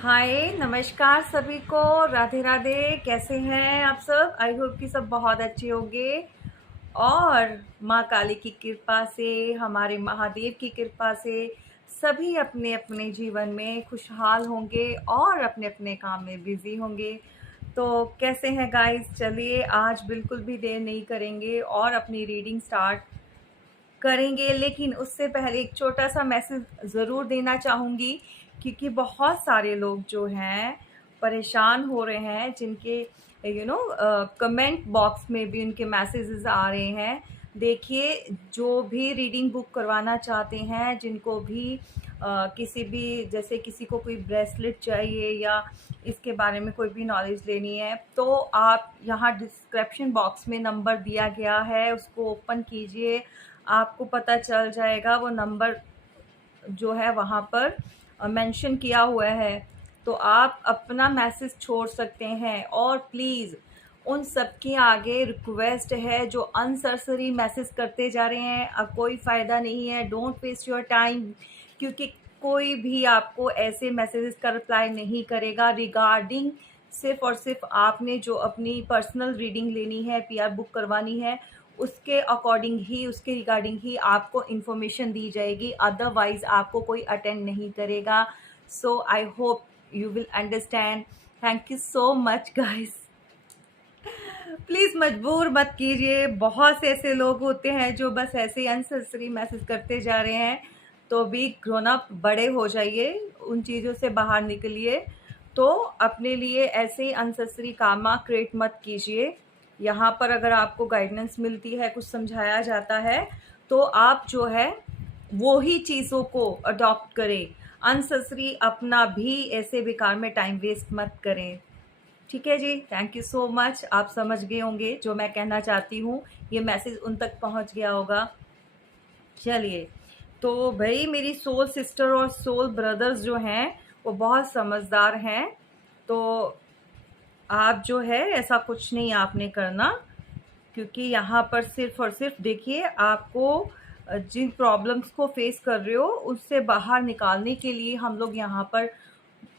हाय नमस्कार सभी को। राधे राधे। कैसे हैं आप सब? आई होप कि सब बहुत अच्छे होंगे और माँ काली की कृपा से, हमारे महादेव की कृपा से सभी अपने अपने जीवन में खुशहाल होंगे और अपने अपने काम में बिजी होंगे। तो कैसे हैं गाइस? चलिए आज बिल्कुल भी देर नहीं करेंगे और अपनी रीडिंग स्टार्ट करेंगे, लेकिन उससे पहले एक छोटा सा मैसेज ज़रूर देना चाहूँगी, क्योंकि बहुत सारे लोग जो हैं परेशान हो रहे हैं, जिनके कमेंट बॉक्स में भी उनके मैसेजेस आ रहे हैं। देखिए, जो भी रीडिंग बुक करवाना चाहते हैं, जिनको भी किसी भी, जैसे किसी को कोई ब्रेसलेट चाहिए या इसके बारे में कोई भी नॉलेज लेनी है, तो आप यहाँ डिस्क्रिप्शन बॉक्स में नंबर दिया गया है, उसको ओपन कीजिए, आपको पता चल जाएगा। वो नंबर जो है वहाँ पर मेंशन किया हुआ है, तो आप अपना मैसेज छोड़ सकते हैं। और प्लीज़ उन सबके आगे रिक्वेस्ट है जो अनसरसरी मैसेज करते जा रहे हैं, अब कोई फ़ायदा नहीं है। डोंट वेस्ट योर टाइम, क्योंकि कोई भी आपको ऐसे मैसेजेस का रिप्लाई नहीं करेगा रिगार्डिंग सिर्फ़ और सिर्फ आपने जो अपनी पर्सनल रीडिंग लेनी है, पीआर बुक करवानी है, उसके अकॉर्डिंग ही, उसके रिगार्डिंग ही आपको इन्फॉर्मेशन दी जाएगी। अदरवाइज आपको कोई अटेंड नहीं करेगा। So I hope you will understand. Thank you so much guys. Please मजबूर मत कीजिए। बहुत से ऐसे लोग होते हैं जो बस ऐसे ही अनसेसरी मैसेज करते जा रहे हैं। तो भी ग्रोन अप, बड़े हो जाइए, उन चीज़ों से बाहर निकलिए। तो अपने लिए ऐसे ही अनसेसरी कामा क्रिएट मत कीजिए। यहाँ पर अगर आपको गाइडेंस मिलती है, कुछ समझाया जाता है, तो आप जो है वो ही चीज़ों को अडॉप्ट करें। अनसेसरी अपना भी ऐसे बेकार में टाइम वेस्ट मत करें। ठीक है जी, थैंक यू सो मच। आप समझ गए होंगे जो मैं कहना चाहती हूँ, ये मैसेज उन तक पहुँच गया होगा। चलिए, तो भाई मेरी सोल सिस्टर और सोल ब्रदर्स जो हैं वो बहुत समझदार हैं। तो आप जो है ऐसा कुछ नहीं आपने करना, क्योंकि यहाँ पर सिर्फ और सिर्फ देखिए, आपको जिन प्रॉब्लम्स को फेस कर रहे हो उससे बाहर निकालने के लिए हम लोग यहाँ पर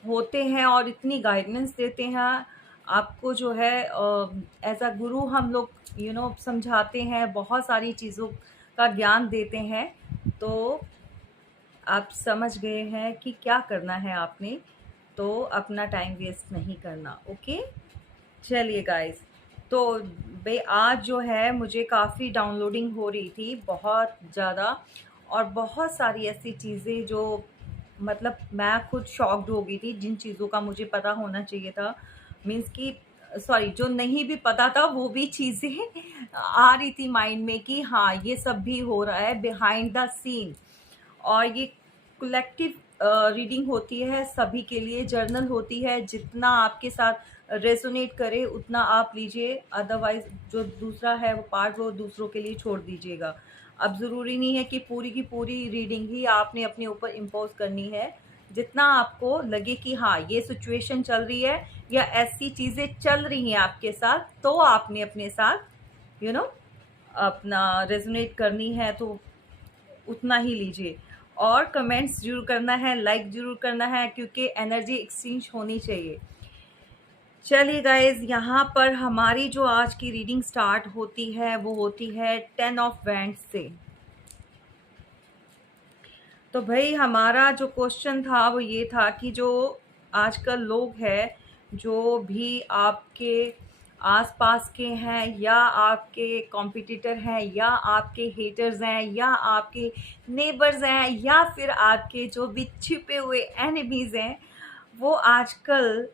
होते हैं और इतनी गाइडेंस देते हैं आपको। जो है एज अ गुरु हम लोग समझाते हैं, बहुत सारी चीज़ों का ज्ञान देते हैं। तो आप समझ गए हैं कि क्या करना है आपने, तो अपना टाइम वेस्ट नहीं करना। ओके, चलिए गाइस। तो भाई आज जो है मुझे काफ़ी डाउनलोडिंग हो रही थी, बहुत ज़्यादा, और बहुत सारी ऐसी चीज़ें जो मतलब मैं खुद शॉक्ड हो गई थी, जिन चीज़ों का मुझे पता होना चाहिए था। मीन्स कि सॉरी, जो नहीं भी पता था वो भी चीज़ें आ रही थी माइंड में कि हाँ ये सब भी हो रहा है बिहाइंड द सीन। और ये कलेक्टिव रीडिंग होती है, सभी के लिए जर्नल होती है। जितना आपके साथ रेजोनेट करे उतना आप लीजिए, अदरवाइज जो दूसरा है वो पार्ट वो दूसरों के लिए छोड़ दीजिएगा। अब ज़रूरी नहीं है कि पूरी की पूरी रीडिंग ही आपने अपने ऊपर इम्पोज करनी है। जितना आपको लगे कि हाँ ये सिचुएशन चल रही है या ऐसी चीज़ें चल रही हैं आपके साथ, तो आपने अपने साथ अपना रेजोनेट करनी है, तो उतना ही लीजिए। और कमेंट्स जरूर करना है, लाइक जरूर करना है, क्योंकि एनर्जी एक्सचेंज होनी चाहिए। चलिए गाइज, यहाँ पर हमारी जो आज की रीडिंग स्टार्ट होती है वो होती है 10 ऑफ वैंड्स से। तो भाई हमारा जो क्वेश्चन था वो ये था कि जो आजकल लोग हैं, जो भी आपके आसपास के हैं या आपके कॉम्पिटिटर हैं या आपके हेटर्स हैं या आपके नेबर्स हैं या फिर आपके जो भी छिपे हुए एनिमीज़ हैं, वो आजकल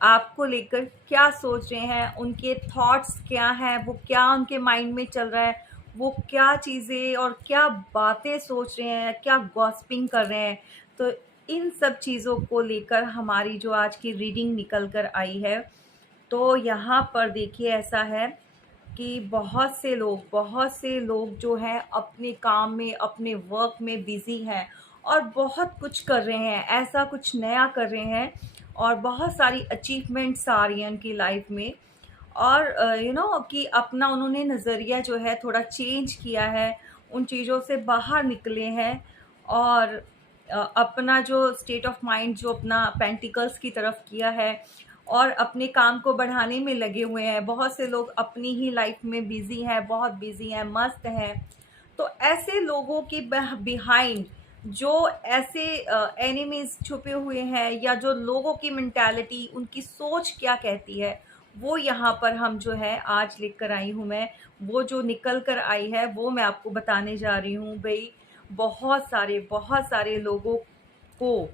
आपको लेकर क्या सोच रहे हैं, उनके थॉट्स क्या हैं, वो क्या उनके माइंड में चल रहा है, वो क्या चीज़ें और क्या बातें सोच रहे हैं, क्या गॉसिपिंग कर रहे हैं। तो इन सब चीज़ों को लेकर हमारी जो आज की रीडिंग निकल कर आई है। तो यहाँ पर देखिए ऐसा है कि बहुत से लोग जो हैं अपने काम में, अपने वर्क में बिज़ी हैं और बहुत कुछ कर रहे हैं, ऐसा कुछ नया कर रहे हैं और बहुत सारी अचीवमेंट्स आ रही हैं उनकी लाइफ में। और कि अपना उन्होंने नज़रिया जो है थोड़ा चेंज किया है, उन चीज़ों से बाहर निकले हैं और अपना जो स्टेट ऑफ माइंड जो अपना पेंटिकल्स की तरफ किया है और अपने काम को बढ़ाने में लगे हुए हैं। बहुत से लोग अपनी ही लाइफ में बिजी हैं, बहुत बिजी हैं, मस्त हैं। तो ऐसे लोगों के बिहाइंड जो ऐसे एनिमीज छुपे हुए हैं, या जो लोगों की मेंटालिटी, उनकी सोच क्या कहती है, वो यहाँ पर हम जो है आज लेकर आई हूँ मैं। वो जो निकल कर आई है वो मैं आपको बताने जा रही हूँ भाई। बहुत सारे लोगों को,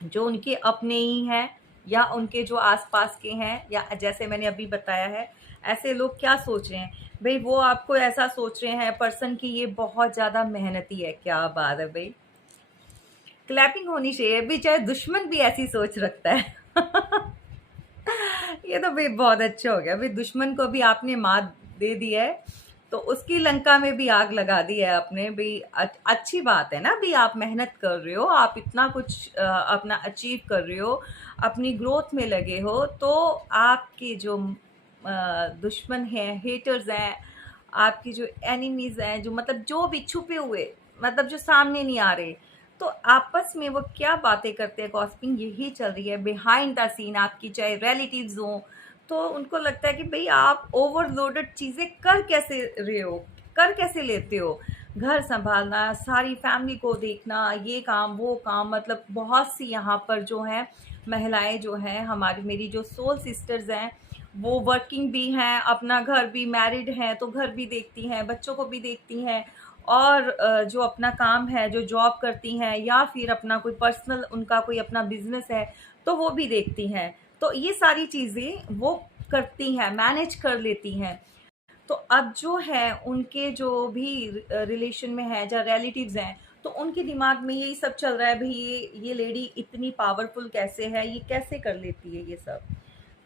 जो उनके अपने ही हैं या उनके जो आसपास के हैं, या जैसे मैंने अभी बताया है, ऐसे लोग क्या सोच रहे हैं भाई। वो आपको ऐसा सोच रहे हैं पर्सन की ये बहुत ज़्यादा मेहनती है। क्या बात है भाई, क्लैपिंग होनी चाहिए भी, चाहे दुश्मन भी ऐसी सोच रखता है। ये तो भाई बहुत अच्छा हो गया भाई, दुश्मन को भी आपने मात दे दी है, तो उसकी लंका में भी आग लगा दी है आपने भाई। अच्छी बात है ना भाई, आप मेहनत कर रहे हो, आप इतना कुछ अपना अचीव कर रहे हो, अपनी ग्रोथ में लगे हो, तो आपके जो दुश्मन हैं, हेटर्स हैं, आपकी जो एनिमीज हैं, जो मतलब जो भी छुपे हुए, मतलब जो सामने नहीं आ रहे, तो आपस में वो क्या बातें करते हैं, गॉसिपिंग यही चल रही है बिहाइंड द सीन। आपकी चाहे रिलेटिव्स हो, तो उनको लगता है कि भाई आप ओवरलोडेड चीज़ें कर कैसे रहे हो, कर कैसे लेते हो। घर संभालना, सारी फैमिली को देखना, ये काम वो काम, मतलब बहुत सी यहाँ पर जो हैं महिलाएं जो हैं हमारी, मेरी जो सोल सिस्टर्स हैं, वो वर्किंग भी हैं, अपना घर भी, मैरिड हैं तो घर भी देखती हैं, बच्चों को भी देखती हैं, और जो अपना काम है, जो जॉब करती हैं, या फिर अपना कोई पर्सनल उनका कोई अपना बिजनेस है तो वो भी देखती हैं। तो ये सारी चीज़ें वो करती हैं, मैनेज कर लेती हैं। तो अब जो है उनके जो भी रिलेशन में है, जो रिलेटिव्स हैं, तो उनके दिमाग में यही सब चल रहा है भाई, ये लेडी इतनी पावरफुल कैसे है, ये कैसे कर लेती है ये सब।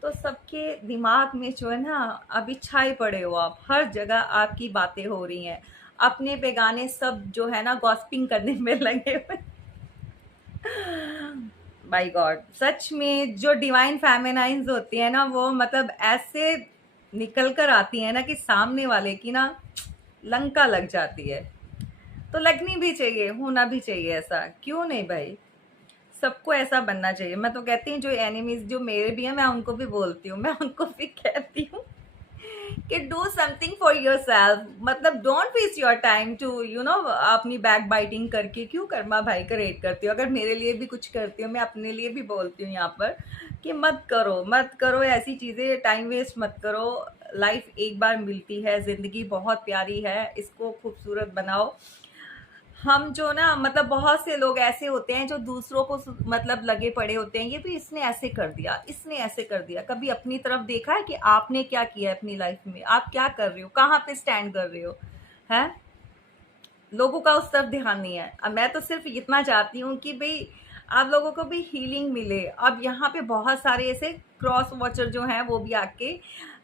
तो सबके दिमाग में जो है ना, अभी छाए पड़े हो आप, हर जगह आपकी बातें हो रही हैं, अपने बेगाने सब जो है ना गॉसिपिंग करने में लगे हुए। बाय गॉड, सच में जो डिवाइन फेमिनाइंस होती है ना, वो मतलब ऐसे निकल कर आती है ना कि सामने वाले की ना लंका लग जाती है। तो लगनी भी चाहिए, होना भी चाहिए, ऐसा क्यों नहीं भाई, सबको ऐसा बनना चाहिए। मैं तो कहती हूँ जो एनिमीज जो मेरे भी हैं, मैं उनको भी बोलती हूँ, मैं उनको भी कहती हूँ कि do something for yourself. मतलब don't waste your time to अपनी बैक बाइटिंग करके क्यों कर्मा भाई का रेट करती हो। अगर मेरे लिए भी कुछ करती हो, मैं अपने लिए भी बोलती हूँ यहाँ पर कि मत करो ऐसी चीज़ें, टाइम वेस्ट मत करो। लाइफ एक बार मिलती है, ज़िंदगी बहुत प्यारी है, इसको खूबसूरत बनाओ। हम जो ना, मतलब बहुत से लोग ऐसे होते हैं जो दूसरों को मतलब लगे पड़े होते हैं, ये भी इसने ऐसे कर दिया, इसने ऐसे कर दिया। कभी अपनी तरफ देखा है कि आपने क्या किया है अपनी लाइफ में, आप क्या कर रहे हो, कहाँ पे स्टैंड कर रहे हो, हैं? लोगों का उस तरफ ध्यान नहीं है। अब मैं तो सिर्फ इतना चाहती हूँ कि भाई आप लोगों को भी हीलिंग मिले। अब यहाँ पे बहुत सारे ऐसे क्रॉस वॉचर जो हैं वो भी आके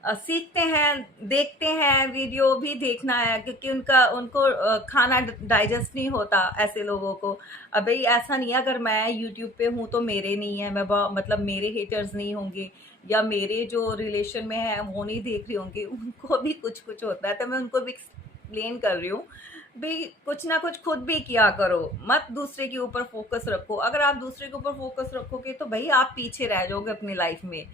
सीखते हैं, देखते हैं, वीडियो भी देखना है, क्योंकि उनको खाना डाइजेस्ट नहीं होता ऐसे लोगों को। अब भाई ऐसा नहीं है, अगर मैं यूट्यूब पे हूँ तो मेरे नहीं है, मतलब मेरे हेटर्स नहीं होंगे, या मेरे जो रिलेशन में है वो नहीं देख रहे होंगे, उनको भी कुछ कुछ होता है। तो मैं उनको भी एक्सप्लेन कर रही हूँ भाई, कुछ ना कुछ खुद भी किया करो, मत दूसरे के ऊपर फोकस रखो। अगर आप दूसरे के ऊपर फोकस रखोगे तो भाई आप पीछे रह जाओगे अपनी लाइफ में।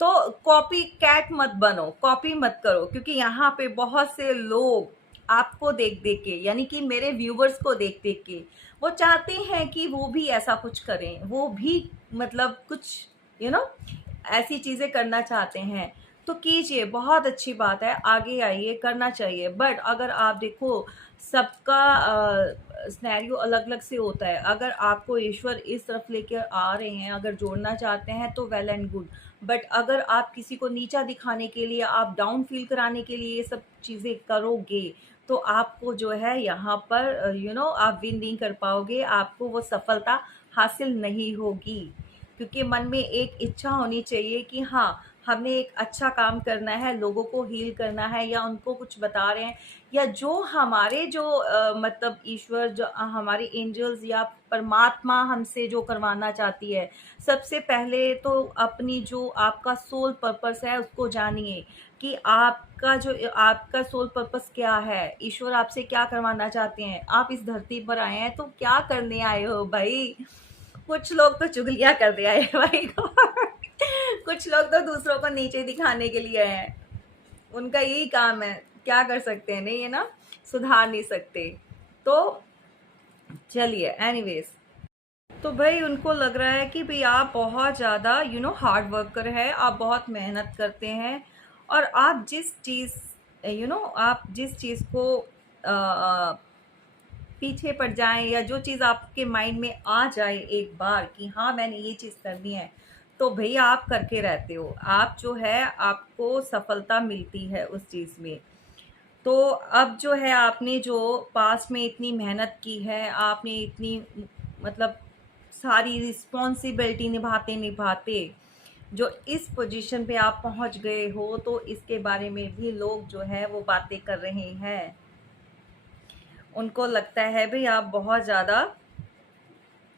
तो कॉपी कैट मत बनो, कॉपी मत करो, क्योंकि यहाँ पे बहुत से लोग आपको देख देख के, यानी कि मेरे व्यूवर्स को देख देख के, वो चाहते हैं कि वो भी ऐसा कुछ करें, वो भी मतलब कुछ यू नो ऐसी चीज़ें करना चाहते हैं। तो कीजिए, बहुत अच्छी बात है, आगे आइए, करना चाहिए। बट अगर आप देखो, सबका सिनेरियो अलग अलग से होता है। अगर आपको ईश्वर इस तरफ लेकर आ रहे हैं, अगर जोड़ना चाहते हैं तो वेल एंड गुड। बट अगर आप किसी को नीचा दिखाने के लिए, आप डाउन फील कराने के लिए ये सब चीज़ें करोगे, तो आपको जो है यहाँ पर आप विन नहीं कर पाओगे, आपको वो सफलता हासिल नहीं होगी। क्योंकि मन में एक इच्छा होनी चाहिए कि हाँ, हमने एक अच्छा काम करना है, लोगों को हील करना है, या उनको कुछ बता रहे हैं, या जो हमारे जो मतलब ईश्वर जो हमारे एंजल्स या परमात्मा हमसे जो करवाना चाहती है, सबसे पहले तो अपनी जो आपका सोल पर्पस है उसको जानिए कि आपका सोल पर्पस क्या है, ईश्वर आपसे क्या करवाना चाहते हैं। आप इस धरती पर आए हैं तो क्या करने आए हो भाई? कुछ लोग तो चुगलियां करने आए हैं भाई कुछ लोग तो दूसरों को नीचे दिखाने के लिए आए हैं, उनका यही काम है। क्या कर सकते हैं, नहीं है ना, सुधार नहीं सकते। तो चलिए एनीवेज, तो भाई उनको लग रहा है कि भाई आप बहुत ज़्यादा हार्ड वर्कर है, आप बहुत मेहनत करते हैं, और आप जिस चीज़ आप जिस चीज़ को पीछे पड़ जाएं, या जो चीज़ आपके माइंड में आ जाए एक बार कि हाँ मैंने ये चीज़ करनी है, तो भैया आप करके रहते हो। आप जो है आपको सफलता मिलती है उस चीज़ में। तो अब जो है आपने जो पास्ट में इतनी मेहनत की है, आपने इतनी मतलब सारी रिस्पॉन्सिबिलिटी निभाते निभाते जो इस पोजीशन पे आप पहुंच गए हो, तो इसके बारे में भी लोग जो है वो बातें कर रहे हैं। उनको लगता है भाई आप बहुत ज़्यादा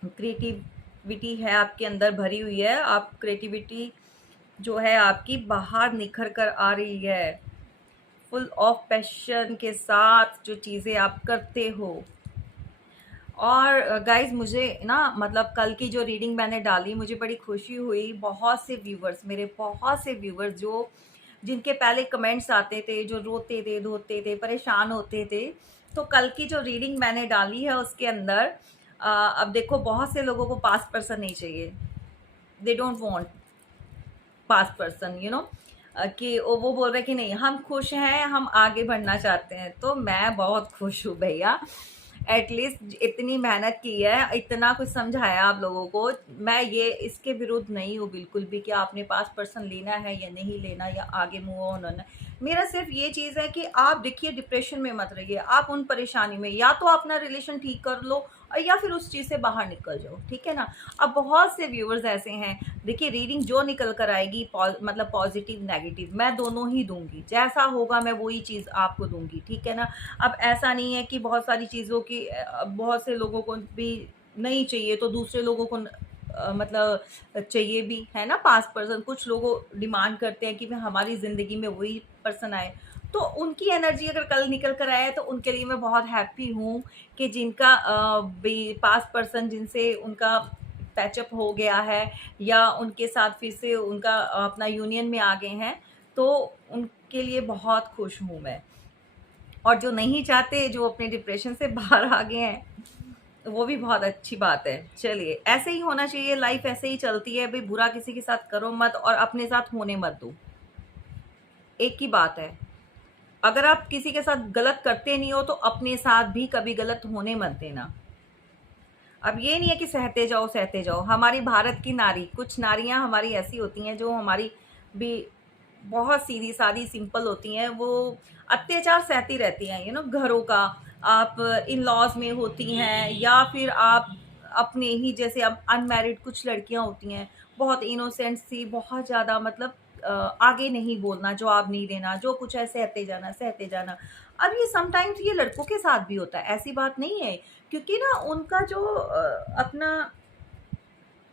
क्रिएटिविटी है आपके अंदर भरी हुई है, आप क्रिएटिविटी जो है आपकी बाहर निखर कर आ रही है, फुल ऑफ पैशन के साथ जो चीज़ें आप करते हो। और गाइज मुझे ना मतलब कल की जो रीडिंग मैंने डाली मुझे बड़ी खुशी हुई। बहुत से व्यूवर्स, मेरे बहुत से व्यूवर्स जो जिनके पहले कमेंट्स आते थे, जो रोते थे, धोते थे, परेशान होते थे, तो कल की जो रीडिंग मैंने डाली है उसके अंदर अब देखो बहुत से लोगों को पास्ट पर्सन नहीं चाहिए, they don't want past person, कि वो बोल रहे कि नहीं हम खुश हैं, हम आगे बढ़ना चाहते हैं। तो मैं बहुत खुश हूँ भैया, एटलीस्ट इतनी मेहनत की है, इतना कुछ समझाया आप लोगों को। मैं ये इसके विरुद्ध नहीं हूँ बिल्कुल भी कि आपने पास्ट पर्सन लेना है या नहीं लेना, या आगे मूव ऑन होना। मेरा सिर्फ ये चीज़ है कि आप देखिए डिप्रेशन में मत रहिए, आप उन परेशानी में या तो अपना रिलेशन ठीक कर लो, और या फिर उस चीज़ से बाहर निकल जाओ, ठीक है ना। अब बहुत से व्यूअर्स ऐसे हैं, देखिए रीडिंग जो निकल कर आएगी मतलब पॉजिटिव नेगेटिव मैं दोनों ही दूंगी, जैसा होगा मैं वही चीज़ आपको दूंगी, ठीक है ना। अब ऐसा नहीं है कि बहुत सारी चीज़ों की बहुत से लोगों को भी नहीं चाहिए तो दूसरे लोगों को मतलब चाहिए भी, है ना। पास्ट पर्सन कुछ लोगों डिमांड करते हैं कि भाई हमारी ज़िंदगी में वही पर्सन आए, तो उनकी एनर्जी अगर कल निकल कर आए तो उनके लिए मैं बहुत हैप्पी हूँ कि जिनका पास्ट पर्सन जिनसे उनका पैचअप हो गया है, या उनके साथ फिर से उनका अपना यूनियन में आ गए हैं, तो उनके लिए बहुत खुश हूँ मैं। और जो नहीं चाहते, जो अपने डिप्रेशन से बाहर आ गए हैं, वो भी बहुत अच्छी बात है। चलिए ऐसे ही होना चाहिए, लाइफ ऐसे ही चलती है भाई, बुरा किसी के साथ करो मत और अपने साथ होने मत दो। एक ही बात है, अगर आप किसी के साथ गलत करते नहीं हो तो अपने साथ भी कभी गलत होने मत देना। अब ये नहीं है कि सहते जाओ। हमारी भारत की नारी, कुछ नारियां हमारी ऐसी होती हैं जो हमारी भी बहुत सीधी सादी सिंपल होती हैं, वो अत्याचार सहती रहती हैं, घरों का। आप इन लॉज में होती हैं, या फिर आप अपने ही जैसे अब अनमैरिड कुछ लड़कियां होती हैं, बहुत इनोसेंट सी, बहुत ज़्यादा मतलब आगे नहीं बोलना, जवाब नहीं देना, जो कुछ है सहते जाना। अब ये समटाइम्स ये लड़कों के साथ भी होता है, ऐसी बात नहीं है, क्योंकि ना उनका जो अपना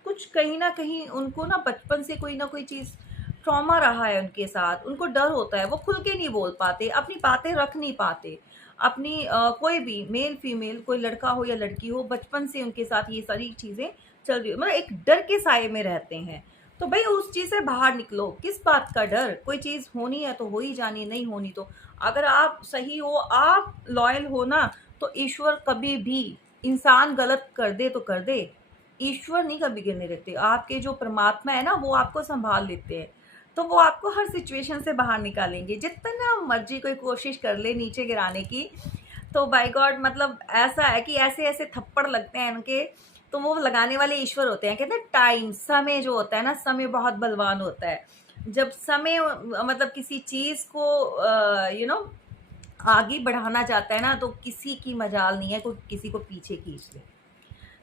कुछ कहीं ना कहीं उनको ना बचपन से कोई ना कोई चीज़ ट्रॉमा रहा है उनके साथ, उनको डर होता है, वो खुल के नहीं बोल पाते, अपनी बातें रख नहीं पाते। अपनी कोई भी मेल फीमेल, कोई लड़का हो या लड़की हो, बचपन से उनके साथ ये सारी चीज़ें चल रही हो, मतलब एक डर के साए में रहते हैं। तो भाई उस चीज़ से बाहर निकलो, किस बात का डर? कोई चीज़ होनी है तो हो ही जानी, नहीं होनी तो अगर आप सही हो, आप लॉयल हो ना, तो ईश्वर कभी भी, इंसान गलत कर दे तो कर दे, ईश्वर नहीं कभी गिरने देते। आपके जो परमात्मा है ना, वो आपको संभाल लेते हैं, तो वो आपको हर सिचुएशन से बाहर निकालेंगे। जितना मर्जी कोई कोशिश कर ले नीचे गिराने की, तो बाय गॉड मतलब ऐसा है कि ऐसे ऐसे थप्पड़ लगते हैं इनके, तो वो लगाने वाले ईश्वर होते हैं। कहते हैं टाइम, समय जो होता है ना, समय बहुत बलवान होता है। जब समय मतलब किसी चीज़ को आगे बढ़ाना चाहता है ना, तो किसी की मजाल नहीं है कोई किसी को पीछे खींच ले,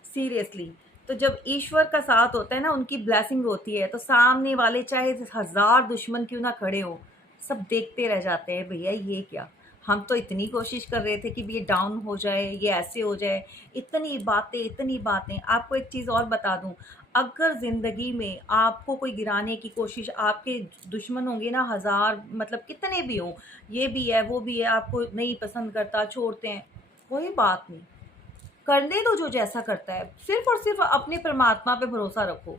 सीरियसली। तो जब ईश्वर का साथ होता है ना, उनकी ब्लेसिंग होती है, तो सामने वाले चाहे 1000 दुश्मन क्यों ना खड़े हो, सब देखते रह जाते हैं, भैया ये क्या, हम तो इतनी कोशिश कर रहे थे कि ये डाउन हो जाए, ये ऐसे हो जाए, इतनी बातें इतनी बातें। आपको एक चीज़ और बता दूं, अगर ज़िंदगी में आपको कोई गिराने की कोशिश, आपके दुश्मन होंगे ना 1000, मतलब कितने भी हों, ये भी है वो भी है, आपको नहीं पसंद करता, छोड़ते हैं, कोई बात नहीं, करने दो जो जैसा करता है। सिर्फ और सिर्फ अपने परमात्मा पे भरोसा रखो।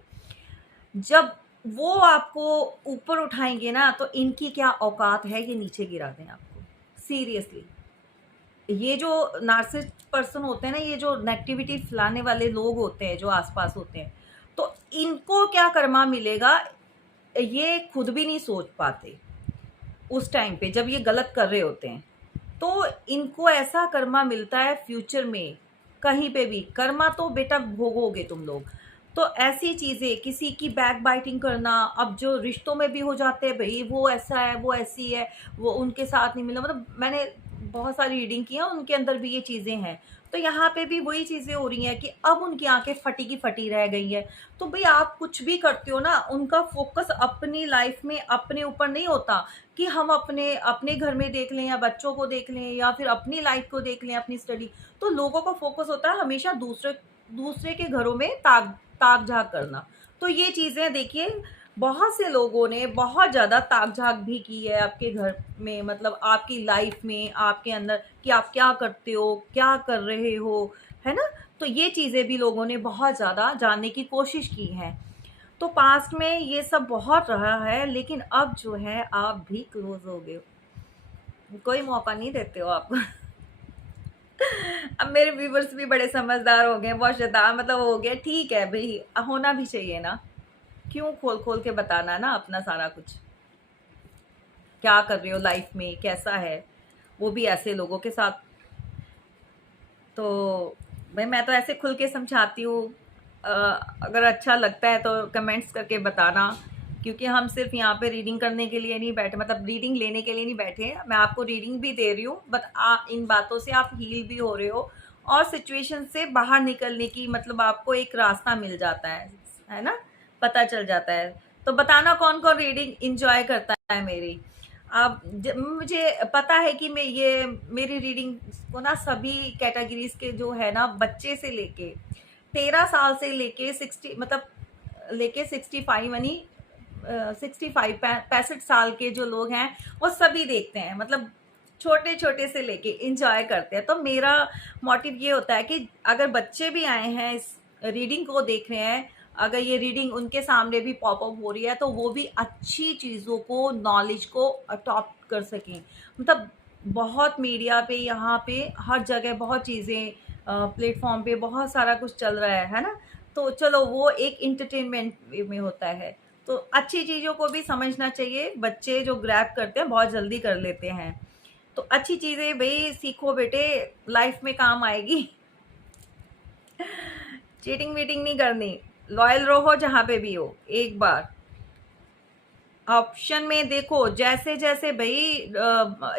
जब वो आपको ऊपर उठाएंगे ना, तो इनकी क्या औकात है कि नीचे गिरा दें आपको, सीरियसली। ये जो नार्सिसिस्ट पर्सन होते हैं ना, ये जो नेगेटिविटी फैलाने वाले लोग होते हैं, जो आसपास होते हैं, तो इनको क्या कर्मा मिलेगा, ये खुद भी नहीं सोच पाते उस टाइम पे जब ये गलत कर रहे होते हैं। तो इनको ऐसा कर्मा मिलता है फ्यूचर में, कहीं पे भी कर्मा तो बेटा भोगोगे तुम लोग। तो ऐसी चीज़ें, किसी की बैक बाइटिंग करना, अब जो रिश्तों में भी हो जाते हैं, भाई वो ऐसा है, वो ऐसी है, वो उनके साथ नहीं मिला, मतलब मैंने बहुत सारी रीडिंग की है, उनके अंदर भी ये चीज़ें हैं। तो यहाँ पे भी वही चीज़ें हो रही हैं कि अब उनकी आंखें फटी की फटी रह गई है। तो भाई आप कुछ भी करते हो ना, उनका फोकस अपनी लाइफ में अपने ऊपर नहीं होता कि हम अपने अपने घर में देख लें, या बच्चों को देख लें, या फिर अपनी लाइफ को देख लें, अपनी स्टडी। तो लोगों का फोकस होता है हमेशा दूसरे दूसरे के घरों में ताक ताक झाक करना। तो ये चीज़ें देखिए, बहुत से लोगों ने बहुत ज़्यादा ताक झाक भी की है आपके घर में, मतलब आपकी लाइफ में, आपके अंदर, कि आप क्या करते हो, क्या कर रहे हो, है ना। तो ये चीज़ें भी लोगों ने बहुत ज़्यादा जानने की कोशिश की है। तो पास्ट में ये सब बहुत रहा है, लेकिन अब जो है आप भी क्लोज हो गए हो, कोई मौका नहीं देते हो आप। अब मेरे व्यूवर्स भी बड़े समझदार हो गए, बहुत शैतान मतलब हो गए, ठीक है भाई, होना भी चाहिए ना, क्यों खोल खोल के बताना है ना अपना सारा कुछ, क्या कर रहे हो लाइफ में, कैसा है, वो भी ऐसे लोगों के साथ। तो भाई मैं तो ऐसे खुल के समझाती हूँ। अ, अगर अच्छा लगता है तो कमेंट्स करके बताना, क्योंकि हम सिर्फ यहाँ पे रीडिंग करने के लिए नहीं बैठे, मतलब रीडिंग लेने के लिए नहीं बैठे, मैं आपको रीडिंग भी दे रही हूँ, बट इन बातों से आप हील भी हो रहे हो, और सिचुएशन से बाहर निकलने की, मतलब आपको एक रास्ता मिल जाता है ना, पता चल जाता है। तो बताना कौन कौन रीडिंग इंजॉय करता है मेरी। अब मुझे पता है कि मैं ये मेरी रीडिंग को ना सभी कैटेगरीज के जो है ना, बच्चे से लेके 13 साल से लेके 60, मतलब लेके 65, यानी 65 65 साल के जो लोग हैं, वो सभी देखते हैं, मतलब छोटे छोटे से लेके इंजॉय करते हैं। तो मेरा मोटिव ये होता है कि अगर बच्चे भी आए हैं इस रीडिंग को देख रहे हैं, अगर ये रीडिंग उनके सामने भी पॉप अप हो रही है, तो वो भी अच्छी चीज़ों को, नॉलेज को अडॉप्ट कर सकें। मतलब बहुत मीडिया पे, यहाँ पे हर जगह बहुत चीज़ें, प्लेटफॉर्म पे बहुत सारा कुछ चल रहा है ना। तो चलो वो एक इंटरटेनमेंट में होता है, तो अच्छी चीज़ों को भी समझना चाहिए। बच्चे जो ग्रैब करते हैं बहुत जल्दी कर लेते हैं, तो अच्छी चीज़ें भाई सीखो बेटे, लाइफ में काम आएगी। चीटिंग वीटिंग नहीं करनी, लॉयल रहो जहां पे भी हो। एक बार ऑप्शन में देखो, जैसे जैसे भाई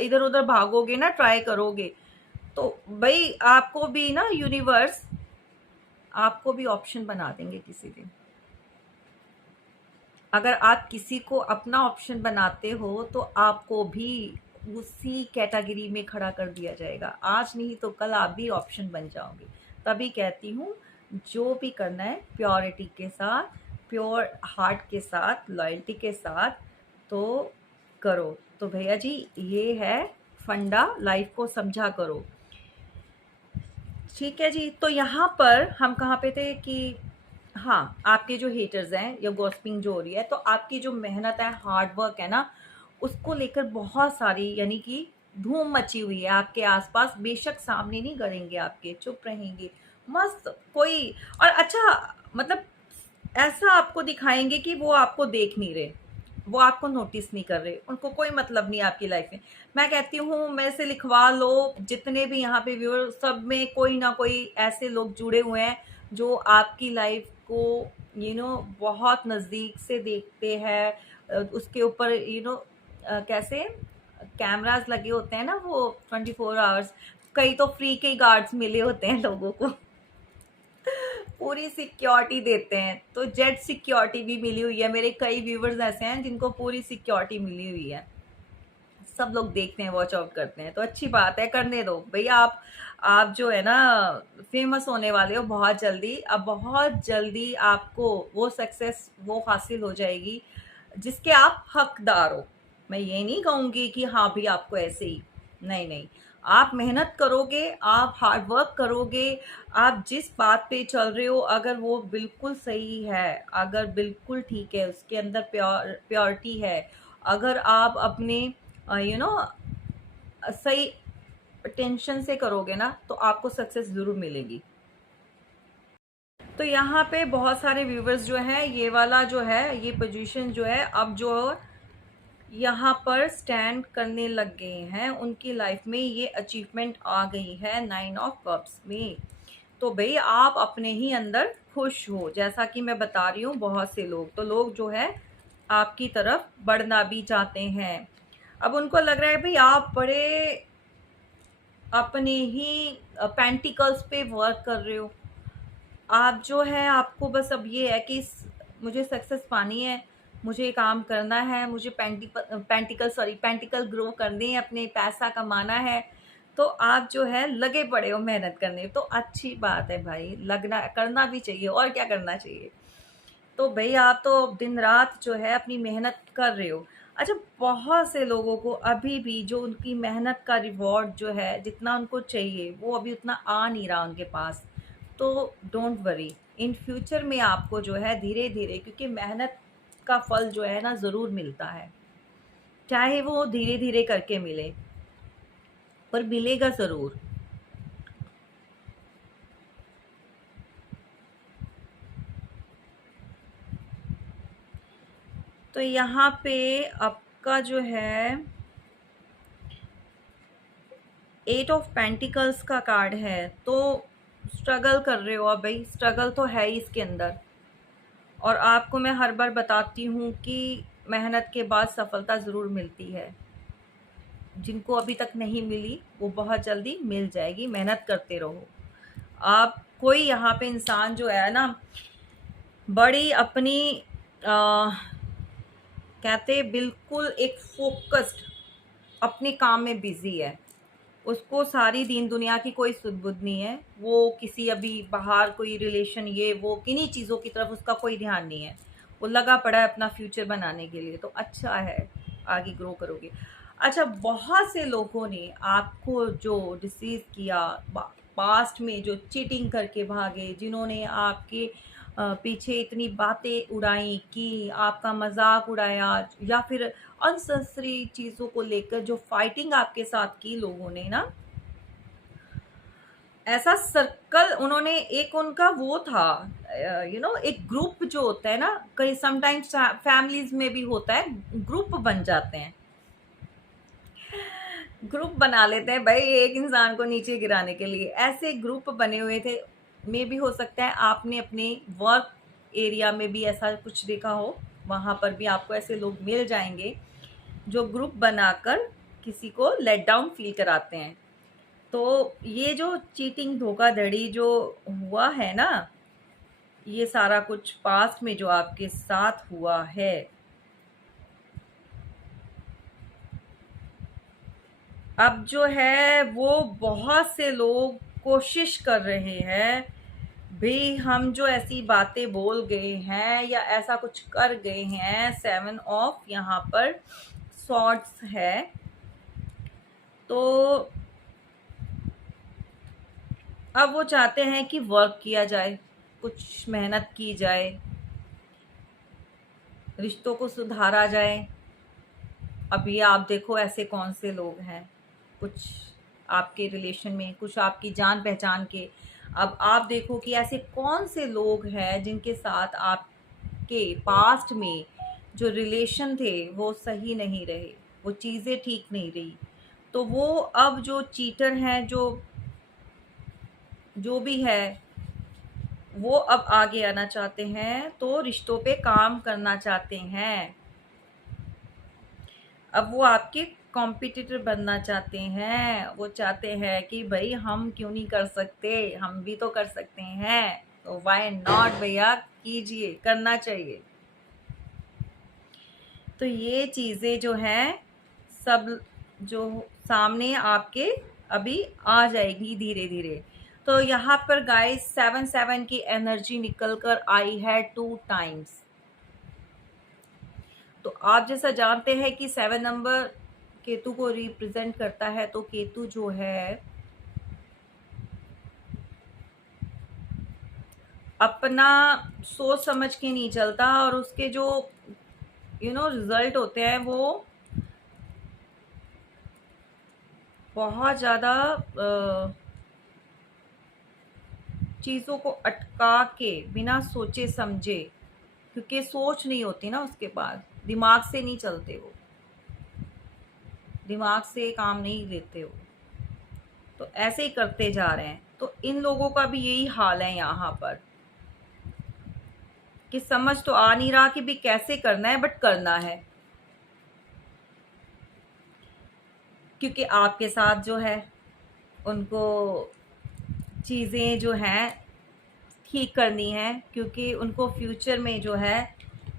इधर उधर भागोगे ना, ट्राई करोगे, तो भाई आपको भी ना यूनिवर्स आपको भी ऑप्शन बना देंगे किसी दिन। अगर आप किसी को अपना ऑप्शन बनाते हो, तो आपको भी उसी कैटेगरी में खड़ा कर दिया जाएगा। आज नहीं तो कल आप भी ऑप्शन बन जाओगे। तभी कहती हूँ, जो भी करना है प्योरिटी के साथ, प्योर हार्ट के साथ, लॉयल्टी के साथ, तो करो। तो भैया जी, ये है फंडा, लाइफ को समझा करो। ठीक है जी। तो यहाँ पर हम कहाँ पे थे कि हाँ, आपके जो हेटर्स हैं या गॉसिपिंग जो हो रही है, तो आपकी जो मेहनत है, हार्ड वर्क है ना, उसको लेकर बहुत सारी, यानी कि धूम मची हुई है आपके आसपास। बेशक सामने नहीं करेंगे आपके, चुप रहेंगे, मस्त कोई, और अच्छा, मतलब ऐसा आपको दिखाएंगे कि वो आपको देख नहीं रहे, वो आपको नोटिस नहीं कर रहे, उनको कोई मतलब नहीं आपकी लाइफ में। मैं कहती हूँ, मेरे से लिखवा लो, जितने भी यहाँ पे व्यूअर, सब में कोई ना कोई ऐसे लोग जुड़े हुए हैं जो आपकी लाइफ को बहुत नज़दीक से देखते हैं। उसके ऊपर कैसे कैमरास लगे होते हैं ना, वो 24 आवर्स, कई तो फ्री के गार्ड्स मिले होते हैं लोगों को। पूरी सिक्योरिटी देते हैं। तो जेट सिक्योरिटी भी मिली हुई है, मेरे कई व्यूवर्स ऐसे हैं जिनको पूरी सिक्योरिटी मिली हुई है। सब लोग देखते हैं, वॉच आउट करते हैं, तो अच्छी बात है, करने दो भैया। आप जो है ना फेमस होने वाले हो बहुत जल्दी। अब बहुत जल्दी आपको वो सक्सेस वो हासिल हो जाएगी जिसके आप हकदार हो। मैं ये नहीं कहूँगी कि हाँ भी आपको ऐसे ही, नहीं नहीं। आप मेहनत करोगे, आप हार्ड वर्क करोगे, आप जिस बात पे चल रहे हो अगर वो बिल्कुल सही है, अगर बिल्कुल ठीक है, उसके अंदर प्योरिटी है, अगर आप अपने सही टेंशन से करोगे ना, तो आपको सक्सेस ज़रूर मिलेगी। तो यहाँ पे बहुत सारे व्यूवर्स जो हैं, ये वाला जो है, ये पोजीशन जो है, अब जो यहाँ पर स्टैंड करने लग गए हैं, उनकी लाइफ में ये अचीवमेंट आ गई है 9 ऑफ कप्स में। तो भाई आप अपने ही अंदर खुश हो, जैसा कि मैं बता रही हूँ। बहुत से लोग जो है आपकी तरफ बढ़ना भी चाहते हैं। अब उनको लग रहा है भाई आप बड़े अपने ही पेंटिकल्स पे वर्क कर रहे हो। आप जो है, आपको बस अब ये है कि मुझे सक्सेस पानी है, मुझे काम करना है, मुझे पेंटिकल ग्रो करने हैं, अपने पैसा कमाना है। तो आप जो है लगे पड़े हो मेहनत करने। तो अच्छी बात है भाई, लगना करना भी चाहिए, और क्या करना चाहिए। तो भाई आप तो दिन रात जो है अपनी मेहनत कर रहे हो। अच्छा, बहुत से लोगों को अभी भी जो उनकी मेहनत का रिवॉर्ड जो है, जितना उनको चाहिए वो अभी उतना आ नहीं रहा उनके पास। तो डोंट वरी, इन फ्यूचर में आपको जो है धीरे धीरे, क्योंकि मेहनत का फल जो है ना ज़रूर मिलता है, चाहे वो धीरे धीरे करके मिले, पर मिलेगा ज़रूर। तो यहाँ पे आपका जो है 8 ऑफ पेंटिकल्स का कार्ड है। तो स्ट्रगल कर रहे हो अब भाई, स्ट्रगल तो है ही इसके अंदर। और आपको मैं हर बार बताती हूँ कि मेहनत के बाद सफलता ज़रूर मिलती है। जिनको अभी तक नहीं मिली वो बहुत जल्दी मिल जाएगी, मेहनत करते रहो। आप कोई यहाँ पे इंसान जो है ना, बड़ी अपनी कहते बिल्कुल एक फोकस्ड अपने काम में बिजी है। उसको सारी दीन दुनिया की कोई सुध बुध नहीं है। वो किसी अभी बाहर कोई रिलेशन, ये वो किन्हीं चीज़ों की तरफ उसका कोई ध्यान नहीं है। वो लगा पड़ा है अपना फ्यूचर बनाने के लिए। तो अच्छा है, आगे ग्रो करोगे। अच्छा, बहुत से लोगों ने आपको जो डिसीज किया, पास्ट में जो चीटिंग करके भागे, जिन्होंने आपके पीछे इतनी बातें उड़ाई कि आपका मजाक उड़ाया, या फिर अनसेसरी चीज़ों को लेकर जो फाइटिंग आपके साथ की लोगों ने ना, ऐसा सर्कल उन्होंने, एक उनका वो था, एक ग्रुप जो होता है ना, कई समटाइम्स फैमिलीज में भी होता है, ग्रुप बन जाते हैं, ग्रुप बना लेते हैं भाई एक इंसान को नीचे गिराने के लिए। ऐसे ग्रुप बने हुए थे। मे भी हो सकता है आपने अपने वर्क एरिया में भी ऐसा कुछ देखा हो, वहाँ पर भी आपको ऐसे लोग मिल जाएंगे जो ग्रुप बनाकर किसी को लेट डाउन फील कराते हैं। तो ये जो चीटिंग धोखाधड़ी जो हुआ है ना, ये सारा कुछ पास्ट में जो आपके साथ हुआ है, अब जो है वो बहुत से लोग कोशिश कर रहे हैं भी, हम जो ऐसी बातें बोल गए हैं या ऐसा कुछ कर गए हैं। 7 ऑफ यहाँ पर सॉर्ड्स है। तो अब वो चाहते हैं कि वर्क किया जाए, कुछ मेहनत की जाए, रिश्तों को सुधारा जाए। अब ये आप देखो ऐसे कौन से लोग हैं, कुछ आपके रिलेशन में, कुछ आपकी जान पहचान के। अब आप देखो कि ऐसे कौन से लोग हैं जिनके साथ आपके पास्ट में जो रिलेशन थे वो सही नहीं रहे, वो चीज़ें ठीक नहीं रही। तो वो अब जो चीटर हैं, जो जो भी है, वो अब आगे आना चाहते हैं, तो रिश्तों पे काम करना चाहते हैं। अब वो आपके कॉम्पिटिटर बनना चाहते हैं। वो चाहते हैं कि भाई हम क्यों नहीं कर सकते, हम भी तो कर सकते हैं। तो व्हाई नॉट भैया, कीजिए, करना चाहिए। तो ये चीज़ें जो हैं सब जो सामने आपके अभी आ जाएगी धीरे धीरे। तो यहाँ पर गाइस 7 की एनर्जी निकल कर आई है 2 टाइम्स। तो आप जैसा जानते हैं कि 7 नंबर केतु को रिप्रेजेंट करता है, तो केतु जो है अपना सोच समझ के नहीं चलता, और उसके जो रिजल्ट होते हैं वो बहुत ज़्यादा चीज़ों को अटका के बिना सोचे समझे, क्योंकि सोच नहीं होती ना उसके पास, दिमाग से नहीं चलते, वो दिमाग से काम नहीं लेते वो, तो ऐसे ही करते जा रहे हैं। तो इन लोगों का भी यही हाल है यहाँ पर कि समझ तो आ नहीं रहा कि भी कैसे करना है, बट करना है, क्योंकि आपके साथ जो है उनको चीज़ें जो हैं ठीक करनी है, क्योंकि उनको फ्यूचर में जो है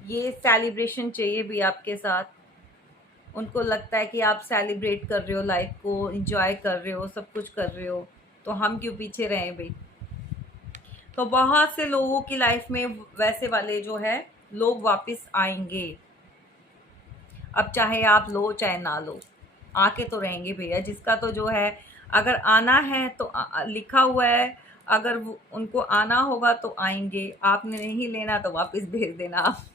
ये सेलिब्रेशन चाहिए भी आपके साथ। उनको लगता है कि आप सेलिब्रेट कर रहे हो, लाइफ को एंजॉय कर रहे हो, सब कुछ कर रहे हो, तो हम क्यों पीछे रहें भाई। तो बहुत से लोगों की लाइफ में वैसे वाले जो है लोग वापस आएंगे। अब चाहे आप लो चाहे ना लो, आके तो रहेंगे भैया। जिसका तो जो है अगर आना है तो लिखा हुआ है, अगर उनको आना होगा तो आएंगे, आपने नहीं लेना तो वापस भेज देना आप।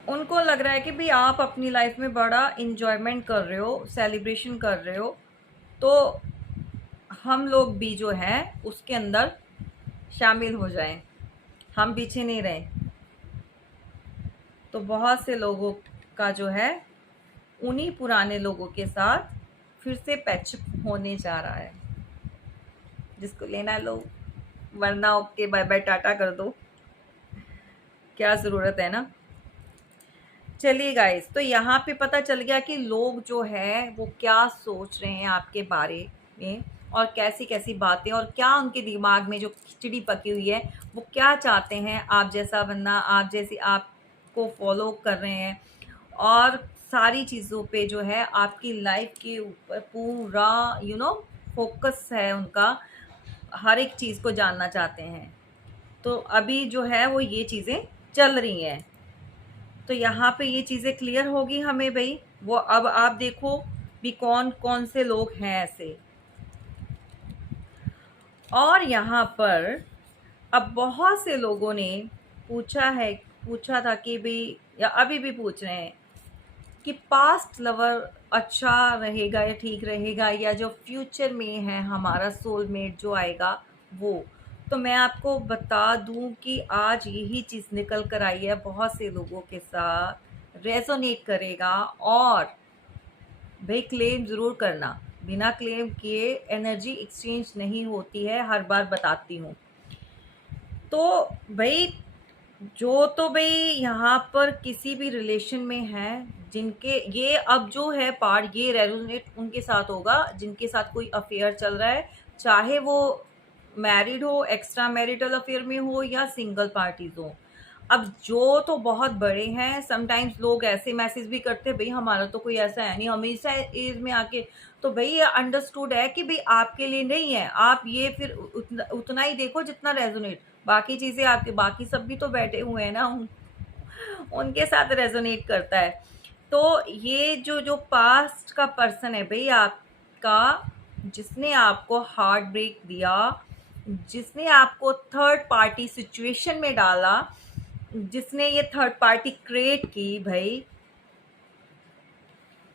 उनको लग रहा है कि भाई आप अपनी लाइफ में बड़ा इंजॉयमेंट कर रहे हो, सेलिब्रेशन कर रहे हो, तो हम लोग भी जो है उसके अंदर शामिल हो जाएं, हम पीछे नहीं रहें। तो बहुत से लोगों का जो है उन्हीं पुराने लोगों के साथ फिर से पैचअप होने जा रहा है। जिसको लेना लो, वरना ओके बाय बाय टाटा कर दो, क्या ज़रूरत है ना। चलिए गाइस, तो यहाँ पे पता चल गया कि लोग जो है वो क्या सोच रहे हैं आपके बारे में, और कैसी कैसी बातें, और क्या उनके दिमाग में जो खिचड़ी पकी हुई है वो क्या चाहते हैं आप जैसा बनना, आप जैसी आपको फॉलो कर रहे हैं, और सारी चीज़ों पे जो है आपकी लाइफ के ऊपर पूरा फोकस है उनका, हर एक चीज़ को जानना चाहते हैं। तो अभी जो है वो ये चीज़ें चल रही हैं। तो यहाँ पे ये चीज़ें क्लियर होगी हमें भाई। वो अब आप देखो भी कौन कौन से लोग हैं ऐसे। और यहाँ पर अब बहुत से लोगों ने पूछा था कि भाई, या अभी भी पूछ रहे हैं कि पास्ट लवर अच्छा रहेगा या ठीक रहेगा, या जो फ्यूचर में है हमारा सोलमेट जो आएगा वो। तो मैं आपको बता दूं कि आज यही चीज़ निकल कर आई है, बहुत से लोगों के साथ रेजोनेट करेगा। और भाई क्लेम ज़रूर करना, बिना क्लेम किए एनर्जी एक्सचेंज नहीं होती है, हर बार बताती हूँ। तो भाई तो भाई यहाँ पर किसी भी रिलेशन में है जिनके ये अब जो है पार्ट ये रेजोनेट उनके साथ होगा जिनके साथ कोई अफेयर चल रहा है, चाहे वो मैरिड हो, एक्स्ट्रा मैरिटल अफेयर में हो, या सिंगल पार्टीज हो। अब जो तो बहुत बड़े हैं, समटाइम्स लोग ऐसे मैसेज भी करते हैं भाई हमारा तो कोई ऐसा है नहीं, हमेशा एज में आके। तो भाई ये अंडरस्टूड है कि भाई आपके लिए नहीं है, आप ये फिर उतना ही देखो जितना रेजोनेट, बाकी चीज़ें आपके बाकी सब भी तो बैठे हुए हैं ना, उनके साथ रेजोनेट करता है। तो ये जो जो पास्ट का पर्सन है भाई आपका, जिसने आपको हार्ट ब्रेक दिया, जिसने आपको थर्ड पार्टी सिचुएशन में डाला, जिसने ये थर्ड पार्टी क्रिएट की भाई,